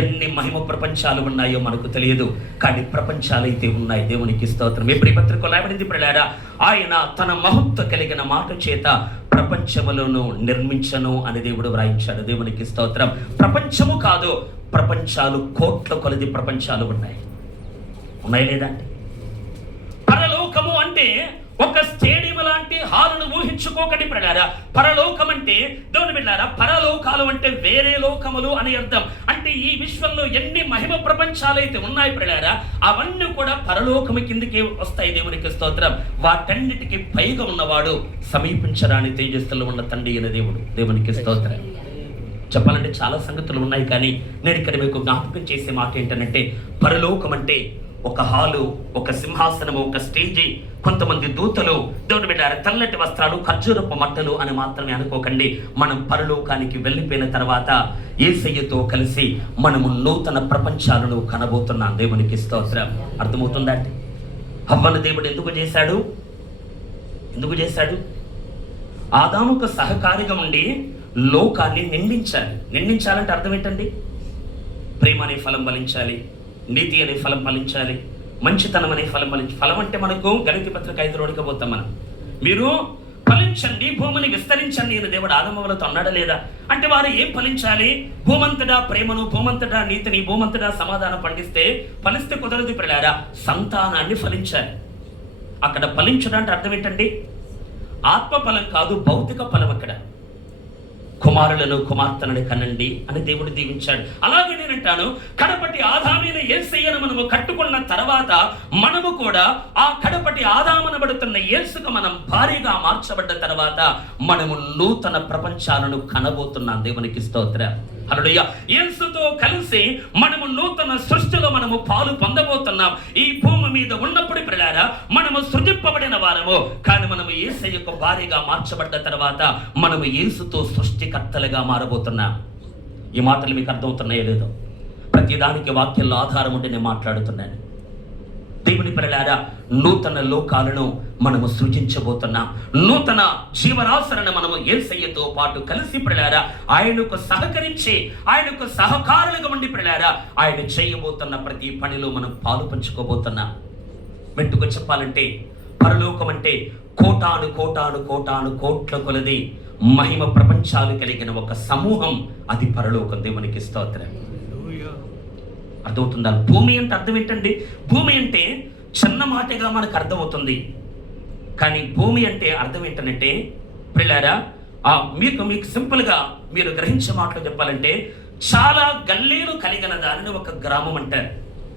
ఎన్ని మహిమ ప్రపంచాలు ఉన్నాయో మనకు తెలియదు, కానీ ప్రపంచాలు అయితే ఉన్నాయి. దేవునికి స్తోత్రం. ఎప్పుడు ఈ పత్రికలో రాయబడింది పిల్లారా, ఆయన తన మహత్వ కలిగిన మాట చేత ప్రపంచములను నిర్మించను అని దేవుడు వ్రాయించాడు. దేవునికి స్తోత్రం. ప్రపంచము కాదు, ప్రపంచాలు కోట్ల కొలది ప్రపంచాలు ఉన్నాయి లేదండి. పరలోకము అంటే ఒక స్టేడియం లాంటి హాలును ఊహించుకోకండి పిల్లారా. పరలోకం అంటే దేవుని బిడ్డలారా, పరలోకాలు అంటే వేరే లోకములు అని అర్థం. అంటే ఈ విశ్వంలో ఎన్ని మహిమ ప్రపంచాలు అయితే ఉన్నాయి పిల్లారా, అవన్నీ కూడా పరలోకము కిందకి వస్తాయి. దేవునికి స్తోత్రం. వాటన్నిటికీ పైగా ఉన్నవాడు సమీపించరాని తేజస్సులో ఉన్న తండ్రి అయిన దేవుడు. దేవునికి స్తోత్రం. చెప్పాలంటే చాలా సంగతులు ఉన్నాయి, కానీ నేను ఇక్కడ మీకు జ్ఞాపకం చేసే మాట ఏంటంటే, పరలోకం అంటే ఒక హాలు, ఒక సింహాసనము, ఒక స్టేజి, కొంతమంది దూతలు, దేవుని బిడ్డలారా తెల్లటి వస్త్రాలు, ఖర్జూరపు మట్టలు అని మాత్రమే అనుకోకండి. మనం పరలోకానికి వెళ్ళిపోయిన తర్వాత యేసయ్యతో కలిసి మనము నూతన ప్రపంచాలను కనబోతున్నాం. దేవునికి స్తోత్రం. అర్థమవుతుందా? హవ్వను దేవుడు ఎందుకు చేశాడు? ఆదాముకు సహకారిగా ఉండి లోకాన్ని నిండించాలంటే అర్థం ఏంటండి? ప్రేమ అనే ఫలం ఫలించాలి, నీతి అనే ఫలం ఫలించాలి, మంచితనం అనే ఫలం ఫలించాలి. ఫలం అంటే మనకు గణిత పత్రిక 5 ఉడకపోతాం మనం. మీరు ఫలించండి, భూమిని విస్తరించండి అని దేవుడు ఆదాములతో అన్నాడా లేదా? అంటే వారు ఏం ఫలించాలి? భూమంతటా ప్రేమను, భూమంతటా నీతిని, భూమంతటా సమాధానం ఫలిస్తే కుదరదు పిల్లారా, సంతానాన్ని ఫలించాలి. అక్కడ ఫలించడం అంటే అర్థం ఏంటండి? ఆత్మ ఫలం కాదు, భౌతిక ఫలం. అక్కడ కుమారులను కుమార్తెలను కనండి అని దేవుడు దీవించాడు. అలాగే నేనంటాను, కడపటి ఆదామైన యేసయ్యను మనము కట్టుకున్న తర్వాత మనము కూడా ఆ కడపటి ఆదామనబడుతున్న యేసుకు మనం భారీగా మార్చబడ్డ తర్వాత మనము నూతన ప్రపంచాలను కనబోతున్నాం. దేవునికి స్తోత్రం. హల్లెలూయా. యేసుతో కలిసి మనము నూతన సృష్టిలో మనము పాలు పొందబోతున్నాం. ఈ భూమి మీద ఉన్నప్పుడు పిల్లారా మనము సృజింపబడిన వారము, కానీ మనము యేసయ్యకు భారీగా మార్చబడ్డ తర్వాత మనము యేసుతో సృష్టికర్తలుగా మారబోతున్నాం. ఈ మాటలు మీకు అర్థమవుతున్నాయో లేదో? ప్రతిదానికి వాక్యంలో ఆధారం ఉండి నేను మాట్లాడుతున్నాను. దేవుని పిల్లలారా, నూతన లోకాలను మనము సృజించబోతున్నాం. నూతన జీవరాశులను మనము యేసయ్యతో పాటు కలిసి పిల్లలారా ఆయనకు సహకరించి, ఆయనకు సహకారులుగా ఉండి పిల్లలారా ఆయన చేయబోతున్న ప్రతి పనిలో మనం పాలు పంచుకోబోతున్నాం. మెట్టుకు చెప్పాలంటే పరలోకం అంటే కోటాను కోటాను కోటాను కోట్ల కొలది మహిమ ప్రపంచాలు కలిగిన ఒక సమూహం, అది పరలోకం. దేవునికి స్తోత్రం. అర్థమవుతుందా? భూమి అంటే అర్థం ఏంటండి? భూమి అంటే చిన్న మాటగా మనకు అర్థమవుతుంది, కానీ భూమి అంటే అర్థం ఏంటంటే పిల్లారా మీకు సింపుల్గా మీరు గ్రహించే మాటలు చెప్పాలంటే చాలా గల్లీలు కలిగిన దానిని ఒక గ్రామం అంటారు.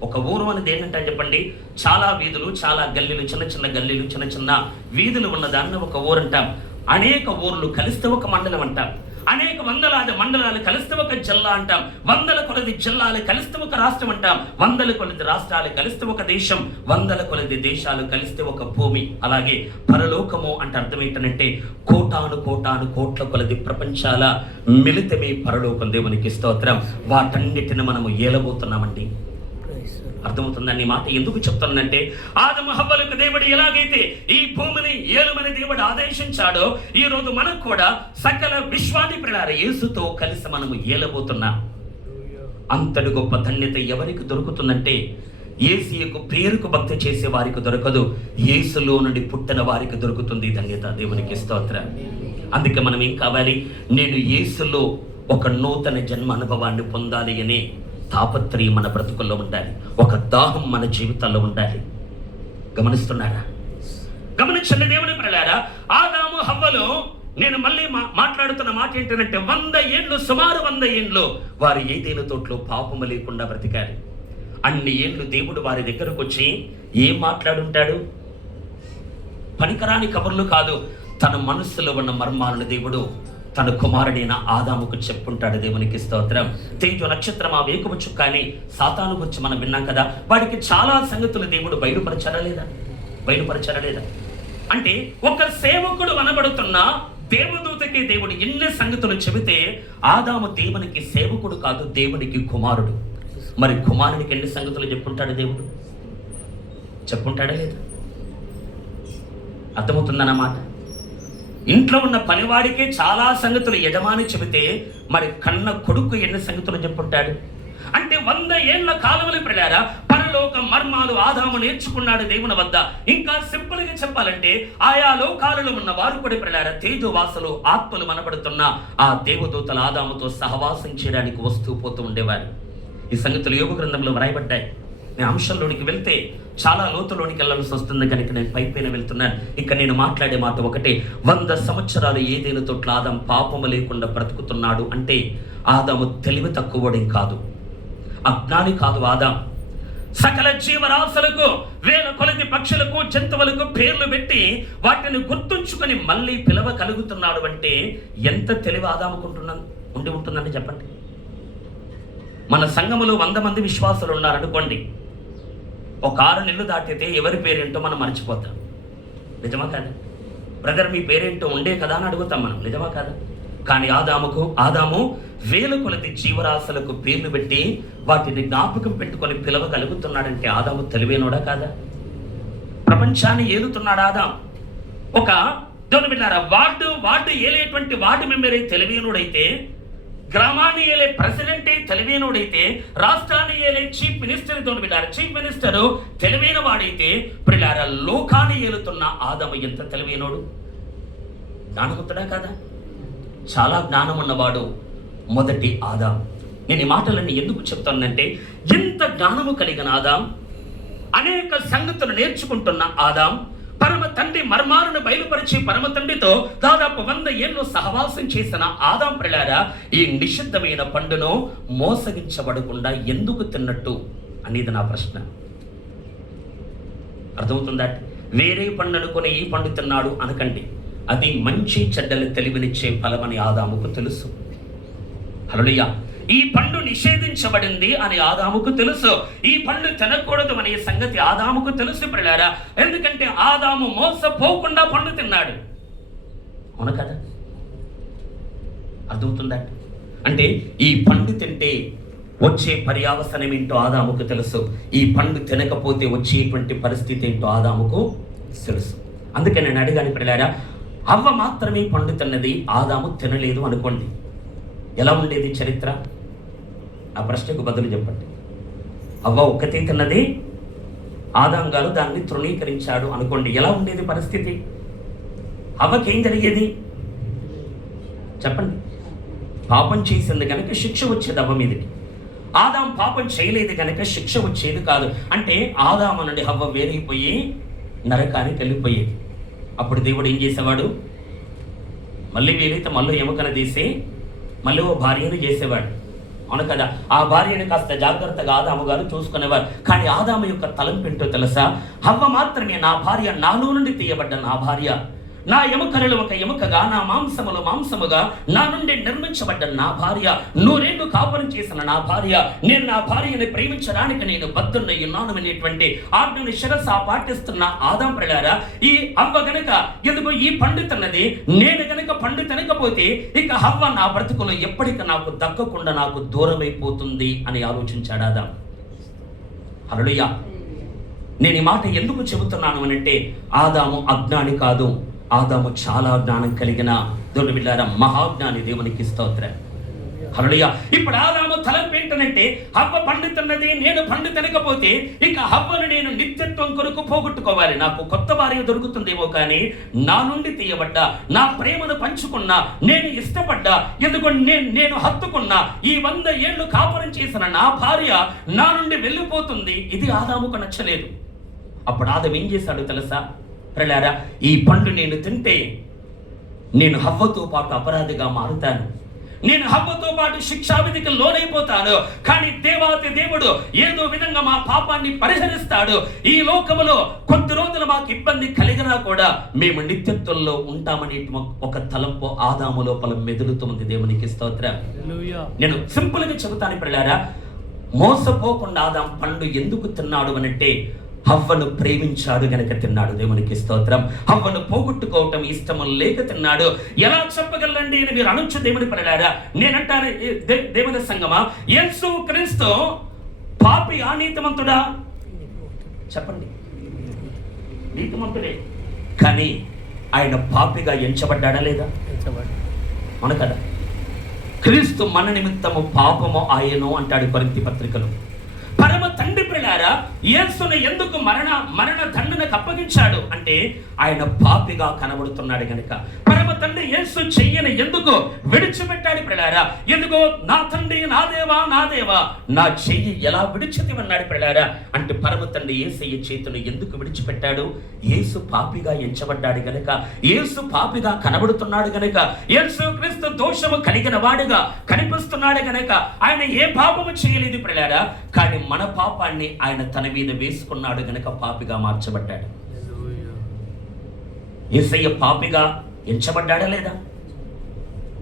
ఒక ఊరు అనేది ఏంటంటే చెప్పండి, చాలా వీధులు, చాలా గల్లీలు, చిన్న చిన్న గల్లీలు, చిన్న చిన్న వీధులు ఉన్న దాన్ని ఒక ఊరు అంటాం. అనేక ఊర్లు కలిస్తే ఒక మండలం అంటాం. అనేక వందలాది మండలాలు కలిస్తే ఒక జిల్లా అంటాం. వందల కొలది జిల్లాలు కలిస్తే ఒక రాష్ట్రం అంటాం. వందల కొలది రాష్ట్రాలు కలిస్తే ఒక దేశం. వందల కొలది దేశాలు కలిస్తే ఒక భూమి. అలాగే పరలోకము అంటే అర్థం ఏంటంటే కోటాను కోటాను కోట్ల కొలది ప్రపంచాల మిళితమే పరలోకం. దేవునికి స్తోత్రం. వాటన్నిటిని మనము ఏలబోతున్నామండి. అర్థమవుతుందని మాట ఎందుకు చెప్తానంటే, ఆదము హవ్వలకు దేవుడు ఎలాగైతే ఈ భూమిని ఏలుమని దేవుడు ఆదేశించాడో, ఈ రోజు మనకు కూడా సకల విశ్వాన్ని పిల్లారా యేసుతో కలిసి మనము ఏలబోతున్నాం. అంతటి గొప్ప ధన్యత ఎవరికి దొరుకుతుందంటే, యేసుకు పేరుకు భక్తి చేసే వారికి దొరకదు, యేసులో నుండి పుట్టిన వారికి దొరుకుతుంది ధన్యత. దేవునికి స్తోత్రం. అందుకే మనం ఏం కావాలి? నేను యేసులో ఒక నూతన జన్మ అనుభవాన్ని పొందాలి అనే తాపత్రయం మన బ్రతుకుల్లో ఉండాలి. ఒక దాహం మన జీవితాల్లో ఉండాలి. గమనిస్తున్నారా? గమనించండి దేవుని పిల్లలారా, ఆదాము హవ్వలు నేను మళ్ళీ మాట్లాడుతున్న మాట ఏంటంటే 100 ఏళ్ళు, సుమారు 100 ఏళ్ళు వారు ఏదైనా తోటలో పాపము లేకుండా బ్రతికారు. అన్ని ఏళ్ళు దేవుడు వారి దగ్గరకు వచ్చి ఏం మాట్లాడుంటాడు? పనికరాని కబుర్లు కాదు, తన మనస్సులో ఉన్న మర్మాలను దేవుడు తన కుమారుడైన ఆదాముకు చెప్పుంటాడు. దేవునికి స్తోత్రం. తేజో నక్షత్రం ఆ వేకువ చుక్క అని సాతాను గురించి మనం విన్నాం కదా, వాడికి చాలా సంగతులు దేవుడు బయలుపరచలేదా? అంటే ఒక సేవకుడు అనబడుతున్న దేవదూతకి దేవుడు ఎన్ని సంగతులు చెబితే, ఆదాము దేవునికి సేవకుడు కాదు, దేవునికి కుమారుడు. మరి కుమారునికి ఎన్ని సంగతులు చెప్పుంటాడు దేవుడు? చెప్పుంటాడా లేదా? అర్థమవుతుందన్నమాట. ఇంట్లో ఉన్న పనివాడికే చాలా సంగతులు యజమాని చెబితే, మరి కన్న కొడుకు ఎన్ని సంగతులు చెప్పుంటాడు? అంటే 100 ఏళ్ల కాలంలో పిల్లారా పరలోక మర్మాలు ఆదాము నేర్చుకున్నాడు దేవుని వద్ద. ఇంకా సింపుల్ గా చెప్పాలంటే ఆయా లోకాలలో ఉన్న వారు కూడా పిల్లారా తేజోవాసులు, ఆత్మలు మనబడుతున్న ఆ దేవదూతల ఆదాముతో సహవాసం చేయడానికి వస్తూ పోతూ ఉండేవారు. ఈ సంగతులు యోగ గ్రంథంలో వ్రాయబడ్డాయి. నేను అంశంలోనికి వెళ్తే చాలా లోతులోనికి వెళ్ళాల్సి వస్తుంది కనుక నేను పైపైన వెళ్తున్నాను. ఇక నేను మాట్లాడే మాట ఒకటే, 100 సంవత్సరాలు ఏదైనా తోట్ల ఆదాము పాపము లేకుండా బ్రతుకుతున్నాడు అంటే ఆదాము తెలివి తక్కువడం కాదు, అజ్ఞాని కాదు. ఆదాము సకల జీవరాశులకు, వేల కొలది పక్షులకు, జంతువులకు పేర్లు పెట్టి వాటిని గుర్తుంచుకొని మళ్ళీ పిలవగలుగుతున్నాడు అంటే ఎంత తెలివి ఆదాముకుంటుందని ఉంటుందని చెప్పండి. మన సంఘములో 100 మంది విశ్వాసులు ఉన్నారనుకోండి, ఒక 6 నెలలు దాటితే ఎవరి పేరేంటో మనం మర్చిపోతాం. నిజమా కాదా? బ్రదర్ మీ పేరేంటో ఉండే కదా అని అడుగుతాం మనం. నిజమా కాదా? కానీ ఆదాము వేల కొలది జీవరాశులకు పేర్లు పెట్టి వాటిని జ్ఞాపకం పెట్టుకొని పిలవగలుగుతున్నాడంటే ఆదాము తెలివైనోడా కాదా? ప్రపంచాన్ని ఏలుతున్నాడు ఆదాము. ఒక దేవుని బిడ్డలారా, వార్డు ఏలేటువంటి వార్డు మెంబరే తెలివైనోడైతే, గ్రామాన్ని ఏలే ప్రెసిడెంటే తెలివైనోడైతే, రాష్ట్రాన్ని ఏలే చీఫ్ మినిస్టర్ చీఫ్ మినిస్టర్ తెలివైన వాడైతే, పిల్లారా లోకాన్ని ఏలుతున్న ఆదాము ఎంత తెలివైనోడు? జ్ఞానవంతుడా కాదా? చాలా జ్ఞానం ఉన్నవాడు మొదటి ఆదాం. నేను ఈ మాటలన్నీ ఎందుకు చెప్తానంటే, ఎంత జ్ఞానము కలిగిన ఆదాం, అనేక సంగతులు నేర్చుకుంటున్న ఆదాం, పరమ తండ్రి మర్మాలను బయలుపరిచి పరమ తండ్రితో దాదాపు 100 ఏళ్ళు సహవాసం చేసిన ఆదాం ప్రియులారా, ఈ నిషిద్ధమైన పండును మోసగించబడకుండా ఎందుకు తిన్నట్టు అనేది నా ప్రశ్న. అర్థమవుతుందా? వేరే పండు అనుకుని ఈ పండు తిన్నాడు అనకండి. అది మంచి చెడ్డలు తెలివినిచ్చే ఫలమని ఆదాముకు తెలుసు. హల్లెలూయా. ఈ పండు నిషేధించబడింది అని ఆదాముకు తెలుసు. ఈ పండు తినకూడదు అనే సంగతి ఆదాముకు తెలుసు ప్రియులారా. ఎందుకంటే ఆదాము మోసపోకుండా పండు తిన్నాడు. అవును కదా? అర్థమవుతుందా? అంటే ఈ పండు తింటే వచ్చే పర్యావసనం ఏంటో ఆదాముకు తెలుసు. ఈ పండు తినకపోతే వచ్చేటువంటి పరిస్థితి ఏంటో ఆదాముకు తెలుసు. అందుకే నేను అడిగాను ప్రియులారా, అవ్వ మాత్రమే పండు తిన్నది, ఆదాము తినలేదు అనుకోండి, ఎలా ఉండేది చరిత్ర? ఆ ప్రశ్నకు బదులు చెప్పండి. అవ్వ ఒక్కతే తిన్నది, ఆదాం గారు దాన్ని తృణీకరించాడు అనుకోండి, ఎలా ఉండేది పరిస్థితి? అవ్వకేం జరిగేది చెప్పండి? పాపం చేసింది కనుక శిక్ష వచ్చేది అవ్వ మీదకి. ఆదాం పాపం చేయలేదు కనుక శిక్ష వచ్చేది కాదు. అంటే ఆదాము నుండి అవ్వ వేరైపోయి నరకానికి వెళ్ళిపోయేది. అప్పుడు దేవుడు ఏం చేసేవాడు? మళ్ళీ వీలైతే మళ్ళీ ఎముకన తీసి మళ్ళీ ఓ భార్యను చేసేవాడు. అవును కదా? ఆ భార్యను కాస్త జాగ్రత్తగా ఆదాము గారు చూసుకునేవారు. కానీ ఆదాము యొక్క తలంపు ఏంటో తెలుసా? అవ్వ మాత్రమే నా భార్య, నాలో నుండి తీయబడ్డ నా భార్య, నా ఎముకలలో ఒక ఎముకగా, నా మాంసములు మాంసముగా నా నుండి నిర్మించబడ్డ నా భార్య, 100 ఏళ్ళు కాపురం చేసిన నా భార్య, నేను నా భార్యని ప్రేమించడానికి నేను బద్ధున్నై ఉన్నాను అనేటువంటి ఆజ్ఞని శిరస పాటిస్తున్న ఆదాం ప్రియులారా, ఈ అవ్వ గనక ఎందుకో ఈ పండు తిన్నది, నేను గనక పండు తినకపోతే ఇక అవ్వ నా బ్రతుకులో ఎప్పటికీ నాకు దక్కకుండా నాకు దూరమైపోతుంది అని ఆలోచించాడు ఆదాం. హల్లెలూయా. నేను ఈ మాట ఎందుకు చెబుతున్నాను అనంటే, ఆదాము అజ్ఞాని కాదు, ఆదాము చాలా జ్ఞానం కలిగిన దేవుని బిడ్డలారా, మహాజ్ఞాని. దేవునికి స్తోత్రం. హల్లెలూయా. ఇప్పుడు ఆదాము తలంపు ఏంటంటే, హవ్వ పండు తిన్నది, నేను పండు తినకపోతే ఇక హవ్వను నేను నిత్యత్వం కొరకు పోగొట్టుకోవాలి. నాకు కొత్త భార్య దొరుకుతుందేమో కానీ నా నుండి తీయబడ్డ, నా ప్రేమను పంచుకున్న, నేను ఇష్టపడ్డా, ఎందుకు నేను హత్తుకున్న ఈ 100 ఏళ్ళు కాపురం చేసిన నా భార్య నా నుండి వెళ్ళిపోతుంది. ఇది ఆదాముకు నచ్చలేదు. అప్పుడు ఆదాం ఏం చేశాడు తెలుసా ప్రియులారా? ఈ పండు నేను తింటే నేను హవ్వతో పాటు అపరాధిగా మారుతాను, నేను హవ్వతో పాటు శిక్షావిధికి లోనైపోతాను. కానీ దేవాతి దేవుడు ఏదో విధంగా మా పాపాన్ని పరిహరిస్తాడు. ఈ లోకములో కొద్ది రోజులు మాకు ఇబ్బంది కలిగినా కూడా మేము నిత్యత్వంలో ఉంటామని ఒక తలంపు ఆదాము లోపల మెదులుతుంది. దేవునికి స్తోత్రం. నేను సింపుల్ గా చెబుతాను ప్రియులారా, మోసపోకుండా ఆదాం పండు ఎందుకు తిన్నాడు అనంటే, హవ్వను ప్రేమించాడు గనక తిన్నాడు. దేవునికి స్తోత్రం. హవ్వను పోగొట్టుకోవటం ఇష్టము లేక తిన్నాడు. ఎలా చెప్పగలండి అని మీరు అనొచ్చు దేవుని ప్రియులారా. నేనంటాను దేవుని సంగమా, యేసు క్రీస్తు పాపి ఆ నీతిమంతుడా? చెప్పండి. నీతిమంతుడే, కానీ ఆయన పాపిగా ఎంచబడ్డాడా లేదా? మన కదా. క్రీస్తు మన నిమిత్తము పాపము ఆయను అంటాడు కొరింథీ పత్రికలో. పరమ తండ్రి ప్రియులారా, యేసును ఎందుకు మరణ దండనకు అప్పగించాడు అంటే, ఆయన పాపిగా కనబడుతున్నాడు గనుక. పరమ తండ్రి యేసు చెయ్యని ఎందుకు విడిచిపెట్టాడు ప్రియులారా? ఎందుకో నా తండ్రి, నా దేవా, నా దేవా, నా చెయ్యి ఎలా విడిచితివన్నాడు ప్రియులారా? అంటే పరమ తండ్రి యేసయ్య చేతును ఎందుకు విడిచిపెట్టాడు? యేసు పాపిగా ఎంచబడ్డాడు గనుక, యేసు పాపిగా కనబడుతున్నాడు గనుక, యేసు క్రీస్తు దోషము కలిగిన వాడుగా కనిపిస్తున్నాడు గనుక, ఆయన ఏ పాపము చేయలేదు ప్రియులారా. కానీ మన పాపాన్ని ఆయన తన మీద వేసుకున్నాడు గనక పాపిగా మార్చబడ్డాడు. యేసయ్య పాపిగా ఎంచబడ్డాడా లేదా?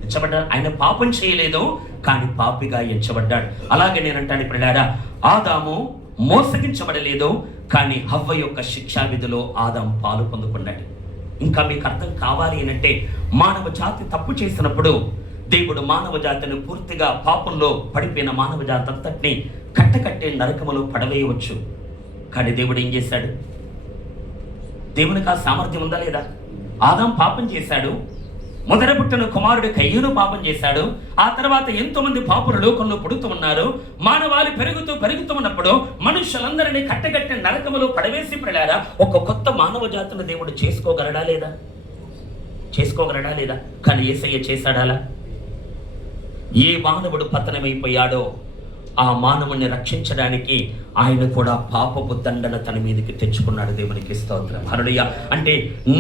ఎంచబడ్డాడు. ఆయన పాపం చేయలేదు కానీ పాపిగా ఎంచబడ్డాడు. అలాగే నేనంటాను ప్రియులారా, ఆదాము మోసగించబడలేదు కానీ హవ్వ యొక్క శిక్షా విధిలో ఆదాం పాలు పొందుకున్నాడు. ఇంకా మీకు అర్థం కావాలి అంటే, మానవ జాతి తప్పు చేసినప్పుడు దేవుడు మానవ జాతిని పూర్తిగా పాపంలో పడిపోయిన మానవ జాతి అంతటిని కట్టకట్టే నరకములో పడవేయవచ్చు. కానీ దేవుడు ఏం చేశాడు? దేవునికి ఆ సామర్థ్యం ఉందా లేదా? ఆదాం పాపం చేశాడు, మొదట పుట్టిన కుమారుడు కయ్యూను పాపం చేశాడు. ఆ తర్వాత ఎంతో మంది పాపులు లోకంలో పుడుతూ ఉన్నారు. మానవాళి పెరుగుతూ ఉన్నప్పుడు మనుషులందరినీ కట్టగట్టిన నరకములో పడవేసి ప్రియులారా, ఒక కొత్త మానవ జాతిని దేవుడు చేసుకోగలడా లేదా? చేసుకోగలడా లేదా? కానీ యేసయ్య చేశాడాలా? ఏ మానవుడు పతనమైపోయాడో ఆ మానవుని రక్షించడానికి ఆయన కూడా పాపపు దండన తన మీదకి తెచ్చుకున్నాడు. దేవునికి స్తోత్రం. హల్లెలూయా. అంటే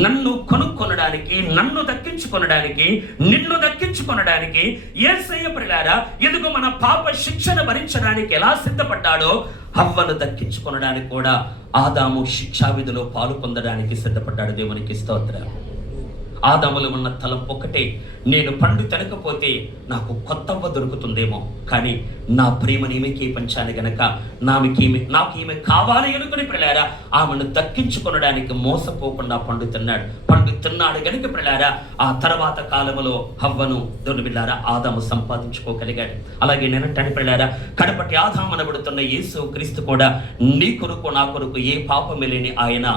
నన్ను కొనుక్కొనడానికి, నన్ను దక్కించుకొనడానికి, నిన్ను దక్కించుకొనడానికి యేసయ్య ప్రియులారా ఎందుకు మన పాప శిక్షను భరించడానికి ఎలా సిద్ధపడ్డాడో హవ్వను దక్కించుకొనడానికి కూడా ఆదాము శిక్షా విధిలో పాలు పొందడానికి సిద్ధపడ్డాడు. దేవునికి స్తోత్రం. ఆదాములో ఉన్న తలంపు ఒకటే, నేను పండు తినకపోతే నాకు కొత్తవ్వ దొరుకుతుందేమో, కానీ నా ప్రేమను ఈమెకి పంచాను గనక నాకు ఈమె కావాలి అనుకుని ప్రియులారా ఆమెను దక్కించుకొనడానికి మోసపోకుండా పండు తిన్నాడు గనుక ప్రియులారా ఆ తర్వాత కాలంలో హవ్వను దొరికిలారా ఆదాము సంపాదించుకోగలిగాడు. అలాగే నేనంటాను ప్రియులారా, కడపటి ఆదాము అనబడుతున్న యేసు క్రీస్తు కూడా నీ కొరకు నా కొరకు ఏ పాపమే లేని ఆయన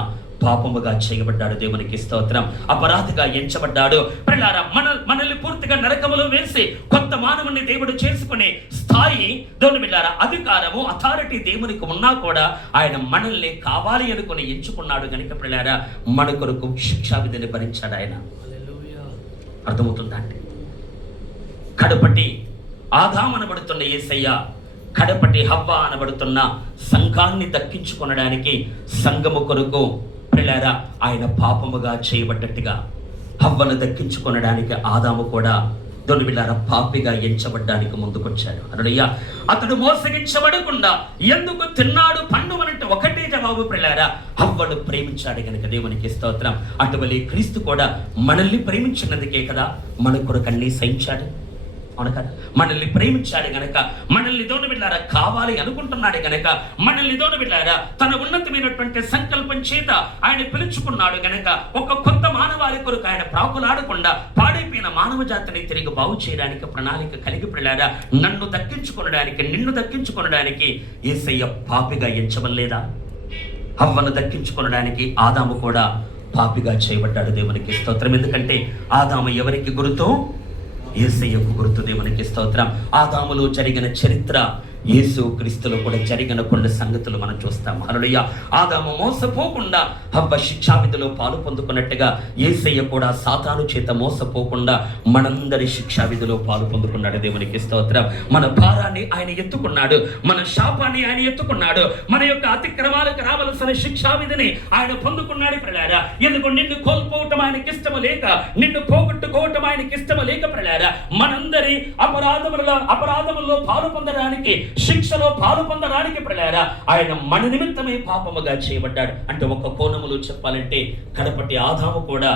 పాపముగా చేయబడ్డాడు. దేవునికి స్తోత్రం. అపరాధిగా ఎంచబడ్డాడు. ప్రియులారా మనల్ని పూర్తిగా నరకములో వేసి కొత్త మానవుని దేవుడు చేసుకునే స్థాయి దేవునిలారా అధికారము అథారిటీ దేవునికి ఉన్నా కూడా ఆయన మనల్ని కావాలి అనుకుని ఎంచుకున్నాడు కనుక ప్రియులారా మన కొరకు శిక్షా విధిని భరించాడు ఆయన. అర్థమవుతుందా అండి? కడపటి ఆదాము అనబడుతున్న యేసయ్య కడపటి హవ్వ అనబడుతున్న సంఘాన్ని దక్కించుకొనడానికి సంఘము కొరకు ప్రియులారా ఆయన పాపముగా చేయబడ్డట్టుగా హవ్వను దక్కించుకొనడానికి ఆదాము కూడా దొనివిలారా పాపిగా ఎంచబడ్డానికి ముందుకొచ్చాడు. హల్లెలూయా. అతడు మోసగించబడకుండా ఎందుకు తిన్నాడు పండు అనంటే ఒకటే జవాబు ప్రియులారా, హవ్వను ప్రేమించాడు గనుక. దేవునికి స్తోత్రం. అటువలే క్రీస్తు కూడా మనల్ని ప్రేమించినందుకే కదా మన కొరకు అన్నీ సహించాడు. అవును కదా? మనల్ని ప్రేమించాడు గనక, మనల్ని దోనబిడ్డారా కావాలి అనుకుంటున్నాడు గనక, మనల్ని దోనబిడ్డారా తన ఉన్నతమైనటువంటి సంకల్పం చేత ఆయన పిలుచుకున్నాడు గనక ఒక కొత్త మానవాళి కొరకు ఆయన ప్రాకులాడకుండా పాడైపోయిన మానవ జాతిని తిరిగి బాగు చేయడానికి ప్రణాళిక కలిగి ప్రియులారా నన్ను దక్కించుకొనడానికి, నిన్ను దక్కించుకొనడానికి యేసయ్య పాపిగా ఎంచవలేదా? హవ్వను దక్కించుకొనడానికి ఆదాము కూడా పాపిగా చేయబడ్డాడు. దేవునికి స్తోత్రం. ఎందుకంటే ఆదాము ఎవరికి గుర్తు? యేసయ్యకు గుర్తు. దేవునికి స్తోత్రం. ఆదాములో జరిగిన చరిత్ర యేసు క్రీస్తులో కూడా జరిగిన కొన్ని సంగతులు మనం చూస్తాం. హల్లెలూయా. ఆదాము మోసపోకుండా హవ్వ శిక్షా విధిలో పాలు పొందుకున్నట్టుగా యేసయ్య కూడా సాతాను చేత మోసపోకుండా మనందరి శిక్షా విధిలో పాలు పొందుకున్నాడు. దేవునికి స్తోత్రం. మన భారాన్ని ఆయన ఎత్తుకున్నాడు, మన శాపాన్ని ఆయన ఎత్తుకున్నాడు, మన యొక్క అతిక్రమాలకు రావలసిన శిక్షా విధిని ఆయన పొందుకున్నాడు. ప్రియులారా ఎందుకు? నిన్ను కోల్పోవటం ఆయనకి ఇష్టము లేక, నిన్ను పోగొట్టుకోవటం ఆయనకి ఇష్టము లేక ప్రియులారా మనందరి అపరాధముల్లో పాలు పొందడానికి, శిక్షలో పాలు పొందడానికి ప్రియులారా ఆయన మన నిమిత్తమే పాపముగా చేయబడ్డాడు. అంటే ఒక కోణములో చెప్పాలంటే కడపటి ఆదాము కూడా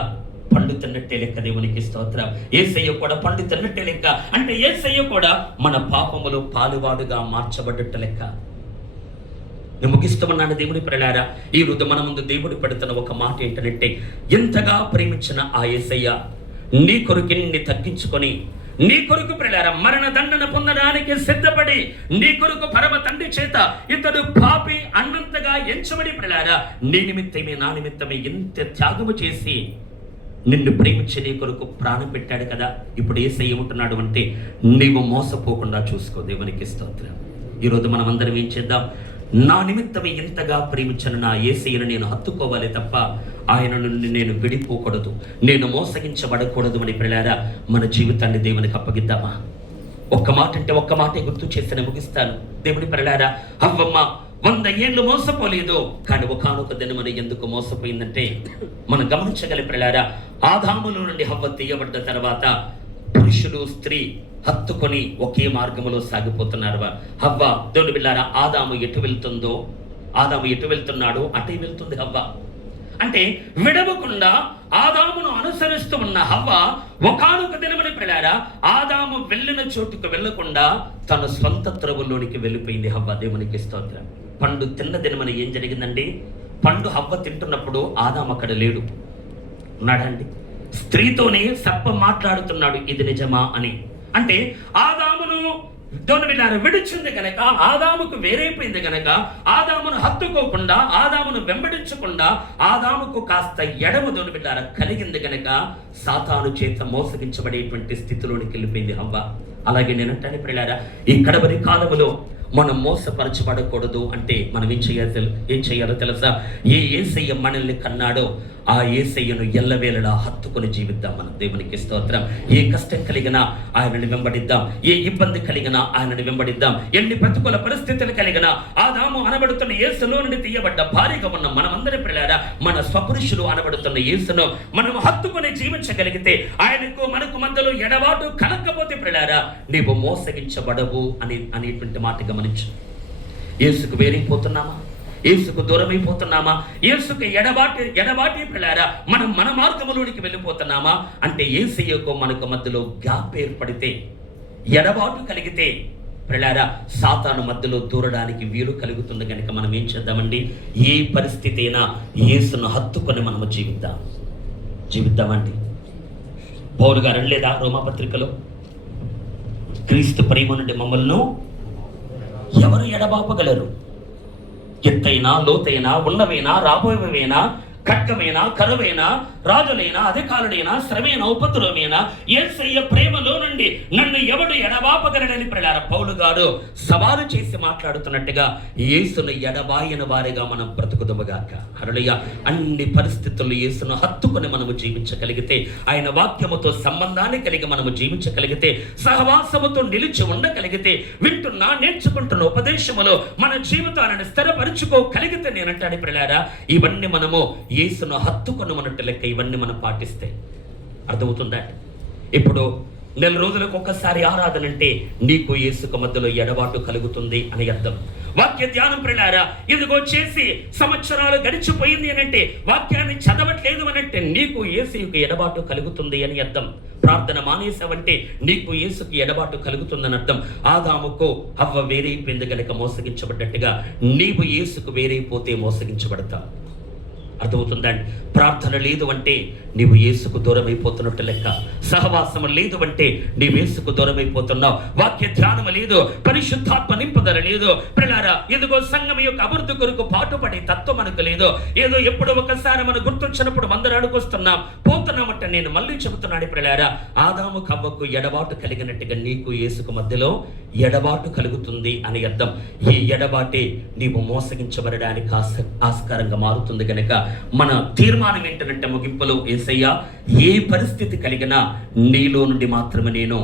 పండు తిన్నట్టే లెక్క. దేవునికి స్తోత్రం. యేసయ్య కూడా పండు తిన్నట్టే లెక్క. అంటే యేసయ్య కూడా మన పాపములో పాలువాడుగా మార్చబడ్డట్టు లెక్క. నేను ముగిస్తామన్నాను. దేవుని ప్రియులారా ఈ రోజు మన ముందు దేవుడు పెడుతున్న ఒక మాట ఏంటంటే, ఎంతగా ప్రేమించిన ఆ యేసయ్య నీ కొరకు నిన్ను తగ్గించుకొని నీ కొరకు ప్రియులారా మరణ దండన పొందడానికి సిద్ధపడి నీ కొరకు పరమ తండ్రి చేత ఇతడు పాపి అన్నంతగా ఎంచబడి ప్రియులారా నీ నిమిత్తమే నా నిమిత్తమే ఎంత త్యాగము చేసి నిన్ను ప్రేమించి నీ కొరకు ప్రాణం పెట్టాడు కదా. ఇప్పుడు యేసయ్య ఏమంటున్నాడు అంటే, నీవు మోసపోకుండా చూసుకో. దేవునికి స్తోత్రం. ఈరోజు మనం అందరం ఏం చేద్దాం? నా నిమిత్తమే ఎంతగా ప్రేమించిన నా యేసయ్యను నేను హత్తుకోవాలి తప్ప ఆయన నుండి నేను విడిపోకూడదు, నేను మోసగించబడకూడదు అని ప్రియులారా మన జీవితాన్ని దేవునికి అప్పగిద్దామా? ఒక్క మాట అంటే ఒక్క మాటే గుర్తు చేసి ముగిస్తాను. దేవుని ప్రియులారా హవ్వమ్మ 100 ఏళ్ళు మోసపోలేదు, కానీ ఒకానొక దినమని ఎందుకు మోసపోయిందంటే మనం గమనించగలి ప్రియులారా ఆదాములో నుండి హవ్వ తీయబడ్డ తర్వాత పురుషుడు స్త్రీ హత్తుకొని ఒకే మార్గంలో సాగిపోతున్నారు. హవ్వ దేవుని బిడ్డలారా ఆదాము ఎటు వెళ్తున్నాడో అటే వెళ్తుంది హవ్వ. అంటే విడవకుండా ఆదామును అనుసరిస్తూ ఉన్న హవ్వ ఒకానొక దినమని ప్రియులారా ఆదాము వెళ్ళిన చోటుకు వెళ్ళకుండా తన స్వంత త్రవులోనికి వెళ్ళిపోయింది హవ్వ. దేవునికి స్తోత్రం. పండు తిన్న దినమని ఏం జరిగిందండి? పండు హవ్వ తింటున్నప్పుడు ఆదాము అక్కడ లేడు, ఉన్నాడండి. స్త్రీతోనే సర్పం మాట్లాడుతున్నాడు, ఇది నిజమా అని. అంటే ఆదామును దొనవిలార విడిచింది గనక, ఆదాముకు వేరైపోయింది గనక, ఆదామును హత్తుకోకుండా, ఆదామును వెంబడించకుండా, ఆదాముకు కాస్త ఎడమ దొనవిలార కలిగింది గనక సాతాను చేత మోసగించబడేటువంటి స్థితిలోనికి వెళ్ళిపోయింది హవ్వ. అలాగే నేనంటాను ప్రియులారా ఈ కడవరి కాలములో మనం మోసపరచబడకూడదు అంటే మనం ఏం చేయాలో తెలుసా? ఏ యేసయ్య మనల్ని కన్నాడో ఆ యేసయ్యను ఎల్లవేళలా హత్తుకొని జీవిద్దాం. మనం దేవునికి స్తోత్రం. ఏ కష్టం కలిగినా ఆయనని వెంబడిద్దాం, ఏ ఇబ్బంది కలిగినా ఆయనని వెంబడిద్దాం. ఎన్ని ప్రతికూల పరిస్థితులు కలిగినా ఆదాము అనబడుతున్న యేసులో నుండి తీయబడ్డ భారీగా ఉన్న మనమందరి పిల్లారా, మన స్వపురుషులు అనబడుతున్న యేసును మనం హత్తుకొని జీవించగలిగితే, ఆయనకు మనకు మధ్యలో ఎడబాటు కలగకపోతే పిల్లారా, నీవు మోసగించబడవు అనేటువంటి మాట గమనించు. యేసుకు వేరైపోతున్నామా? యేసుకు దూరమైపోతున్నామా? యేసుకు ఎడబాటి పిల్లారా, మనం మన మార్గంలోనికి వెళ్ళిపోతున్నామా? అంటే యేసయ్యకు మనకు మధ్యలో గ్యాప్ ఏర్పడితే, ఎడబాటు కలిగితే పిల్లారా, సాతాను మధ్యలో దూరడానికి వీలు కలుగుతుంది. కనుక మనం ఏం చేద్దామండి? ఏ పరిస్థితి అయినా యేసును హత్తుకొని మనము జీవిద్దామండి. పౌలు గారు అనలేదా రోమాపత్రికలో, క్రీస్తు ప్రేమ నుండి మమ్మల్ని ఎవరు ఎడబాపగలరు? ఎత్తైనా లోతైనా, ఉన్నవైనా రాబోయేవైనా, ఖడ్గమైనా కరువైనా, రాజులైనా అధికారులైనా, శ్రమైనా ఉపద్రవమైనా, యేసయ్య ప్రేమలో నుండి నన్ను ఎవడు ఎడబాపగలడని పిల్లారా పౌలు గారు సవాలు చేసి మాట్లాడుతున్నట్టుగా, యేసును ఎడబాయని వారిగా మనం బ్రతుకుదుముగాక. హల్లెలూయా. అన్ని పరిస్థితుల్లో యేసును హత్తుకొని మనము జీవించగలిగితే, ఆయన వాక్యముతో సంబంధాన్ని కలిగి మనము జీవించగలిగితే, సహవాసముతో నిలిచి ఉండగలిగితే, వింటున్నా నేర్చుకుంటున్న ఉపదేశములో మన జీవితాలను స్థిరపరుచుకోగలిగితే, నేనంటాను పిల్లారా, ఇవన్నీ మనము యేసును హత్తుకొని ఉన్నట్టు లెక్క. ఇవన్నీ మనం పాటిస్తే అర్థమవుతుందా? ఇప్పుడు నెల రోజులకు ఒక్కసారి ఆరాధన అంటే నీకు యేసుకు మధ్యలో ఎడబాటు కలుగుతుంది అని అర్థం. వాక్య ధ్యానం పిల్లారా, ఇదిగో చేసి సంవత్సరాలు గడిచిపోయింది అని అంటే, వాక్యాన్ని చదవట్లేదు అని అంటే నీకు యేసుకు ఎడబాటు కలుగుతుంది అని అర్థం. ప్రార్థన మానేసావంటే నీకు యేసుకు ఎడబాటు కలుగుతుందని అర్థం. ఆదాముకు హవ్వ వేరైపోయింది గనుక మోసగించబడ్డట్టుగా నీవు యేసుకు వేరైపోతే మోసగించబడతావు. అర్థమవుతుందండి? ప్రార్థన లేదు అంటే నీవు యేసుకు దూరం అయిపోతున్నట్టు లెక్క. సహవాసము లేదు అంటే నీవు యేసుకు దూరం అయిపోతున్నావు. వాక్య ధ్యానము లేదు, పరిశుద్ధాత్మ నింపుదల లేదు పిల్లారా. ఇదిగో సంఘం యొక్క అభివృద్ధి కొరకు పాటుపడే తత్వం మనకు లేదు. ఏదో ఎప్పుడు ఒకసారి మనం గుర్తొచ్చినప్పుడు మందరానికి వస్తున్నాం పోతున్నామంటే, నేను మళ్ళీ చెబుతున్నాను పిల్లారా, ఆదాము హవ్వకు ఎడబాటు కలిగినట్టుగా నీకు యేసుకు మధ్యలో ఎడబాటు కలుగుతుంది అని అర్థం. ఈ ఎడబాటే నీవు మోసగించబడడానికి ఆస్కారంగా మారుతుంది. కనుక మన తీర్మానం ఏంటంటే, ముగింపులో యేసయ్య ఏ పరిస్థితి కలిగినా నీలో నుండి మాత్రమే నేను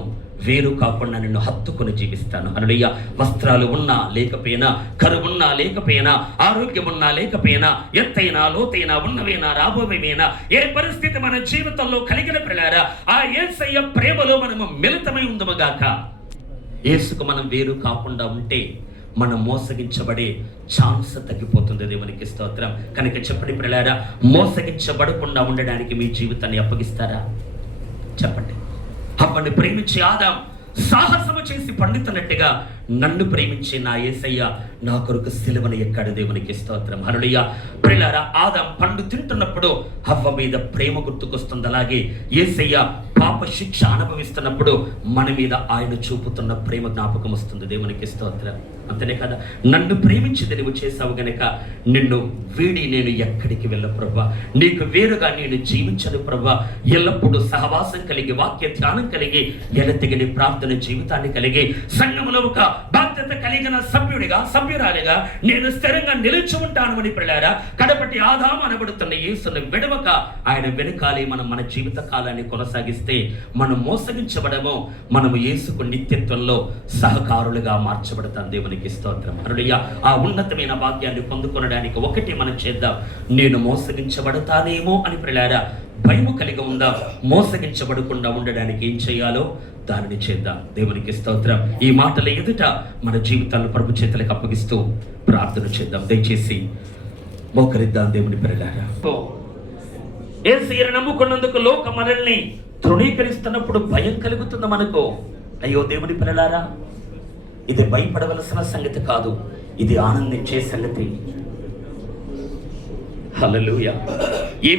వేరు కాకుండా నిన్ను హత్తుకొని జీవిస్తాను. హల్లెలూయా. వస్త్రాలు ఉన్నా లేకపోయినా, కరువున్నా లేకపోయినా, ఆరోగ్యం ఉన్నా లేకపోయినా, ఎత్తైనా లోతైనా, ఉన్నవేనా రాబోవేనా, ఏ పరిస్థితి మన జీవితంలో కలిగిన పిల్లారా, ఆ యేసయ్య ప్రేమలో మనము మిళితమై ఉందముగాక. యేసుకు మనం వేరు కాకుండా ఉంటే మనం మోసగించబడే ఛాన్స్ తగ్గిపోతుంది. దేవునికి స్తోత్రం. కనుక చెప్పండి పిల్లారా, మోసగించబడకుండా ఉండడానికి మీ జీవితాన్ని అప్పగిస్తారా? చెప్పండి. అప్పని ప్రేమించి ఆదాం సాహసము చేసి పండితున్నట్టుగా నన్ను ప్రేమించి నా యేసయ్య నా కొరకు సిలువను ఎక్కాడు. దేవునికి స్తోత్రం. హల్లెలూయా. పిల్లారా, ఆదాం పండు తింటున్నప్పుడు హవ్వ మీద ప్రేమ గుర్తుకొస్తుంది. అలాగే యేసయ్య పాప శిక్ష అనుభవిస్తున్నప్పుడు మన మీద ఆయన చూపుతున్న ప్రేమ జ్ఞాపకం వస్తుంది. దేవునికి స్తోత్రం. అంతనే కదా, నన్ను ప్రేమించి నువ్వు చేసావు గనక నిన్ను వీడి నేను ఎక్కడికి వెళ్ళ ప్రభా, నీకు వేరుగా నేను జీవించను ప్రభా. ఎల్లప్పుడూ సహవాసం కలిగి, వాక్య ధ్యానం కలిగి, ఎలతెగని ప్రార్థన జీవితాన్ని కలిగి, సంఘములో ఒక బాధ్యత కలిగిన సభ్యురాలిగా నేను స్థిరంగా నిలిచి ఉంటాను అని పిల్లారా. కడపటి ఆదాము అనబడుతున్న యేసును విడవక ఆయన వెనుకాలి మనం మన జీవిత కాలాన్ని కొనసాగిస్తే మనం మోసగించబడము, మనము యేసుకు నిత్యత్వంలో సహకారులుగా మార్చబడతాం. దేవునికి స్తోత్రం. హల్లెలూయా. ఆ ఉన్నతమైన భాగ్యాన్ని పొందుకొనడానికి ఒకటి మనం చేద్దాం, నేను మోసగించబడతానేమో అని పిల్లారా భయము కలిగి ఉందాం. మోసగించబడకుండా ఉండడానికి ఏం చేయాలో దానిని చేద్దాం. దేవునికి స్తోత్రం. ఈ మాటల ఎదుట మన జీవితాలను ప్రభు చేతులకు అప్పగిస్తూ ప్రార్థన చేద్దాం. దయచేసి మోకరిద్దాం దేవుని పిల్లలారా. యేసయ్యను నమ్ముకున్నందుకు లోక మనల్ని తృణీకరిస్తున్నప్పుడు భయం కలుగుతుంది మనకు. అయ్యో దేవుని పిల్లలారా, ఇది భయపడవలసిన సంగతి కాదు, ఇది ఆనందించే సంగతి. హల్లెలూయా. ఏ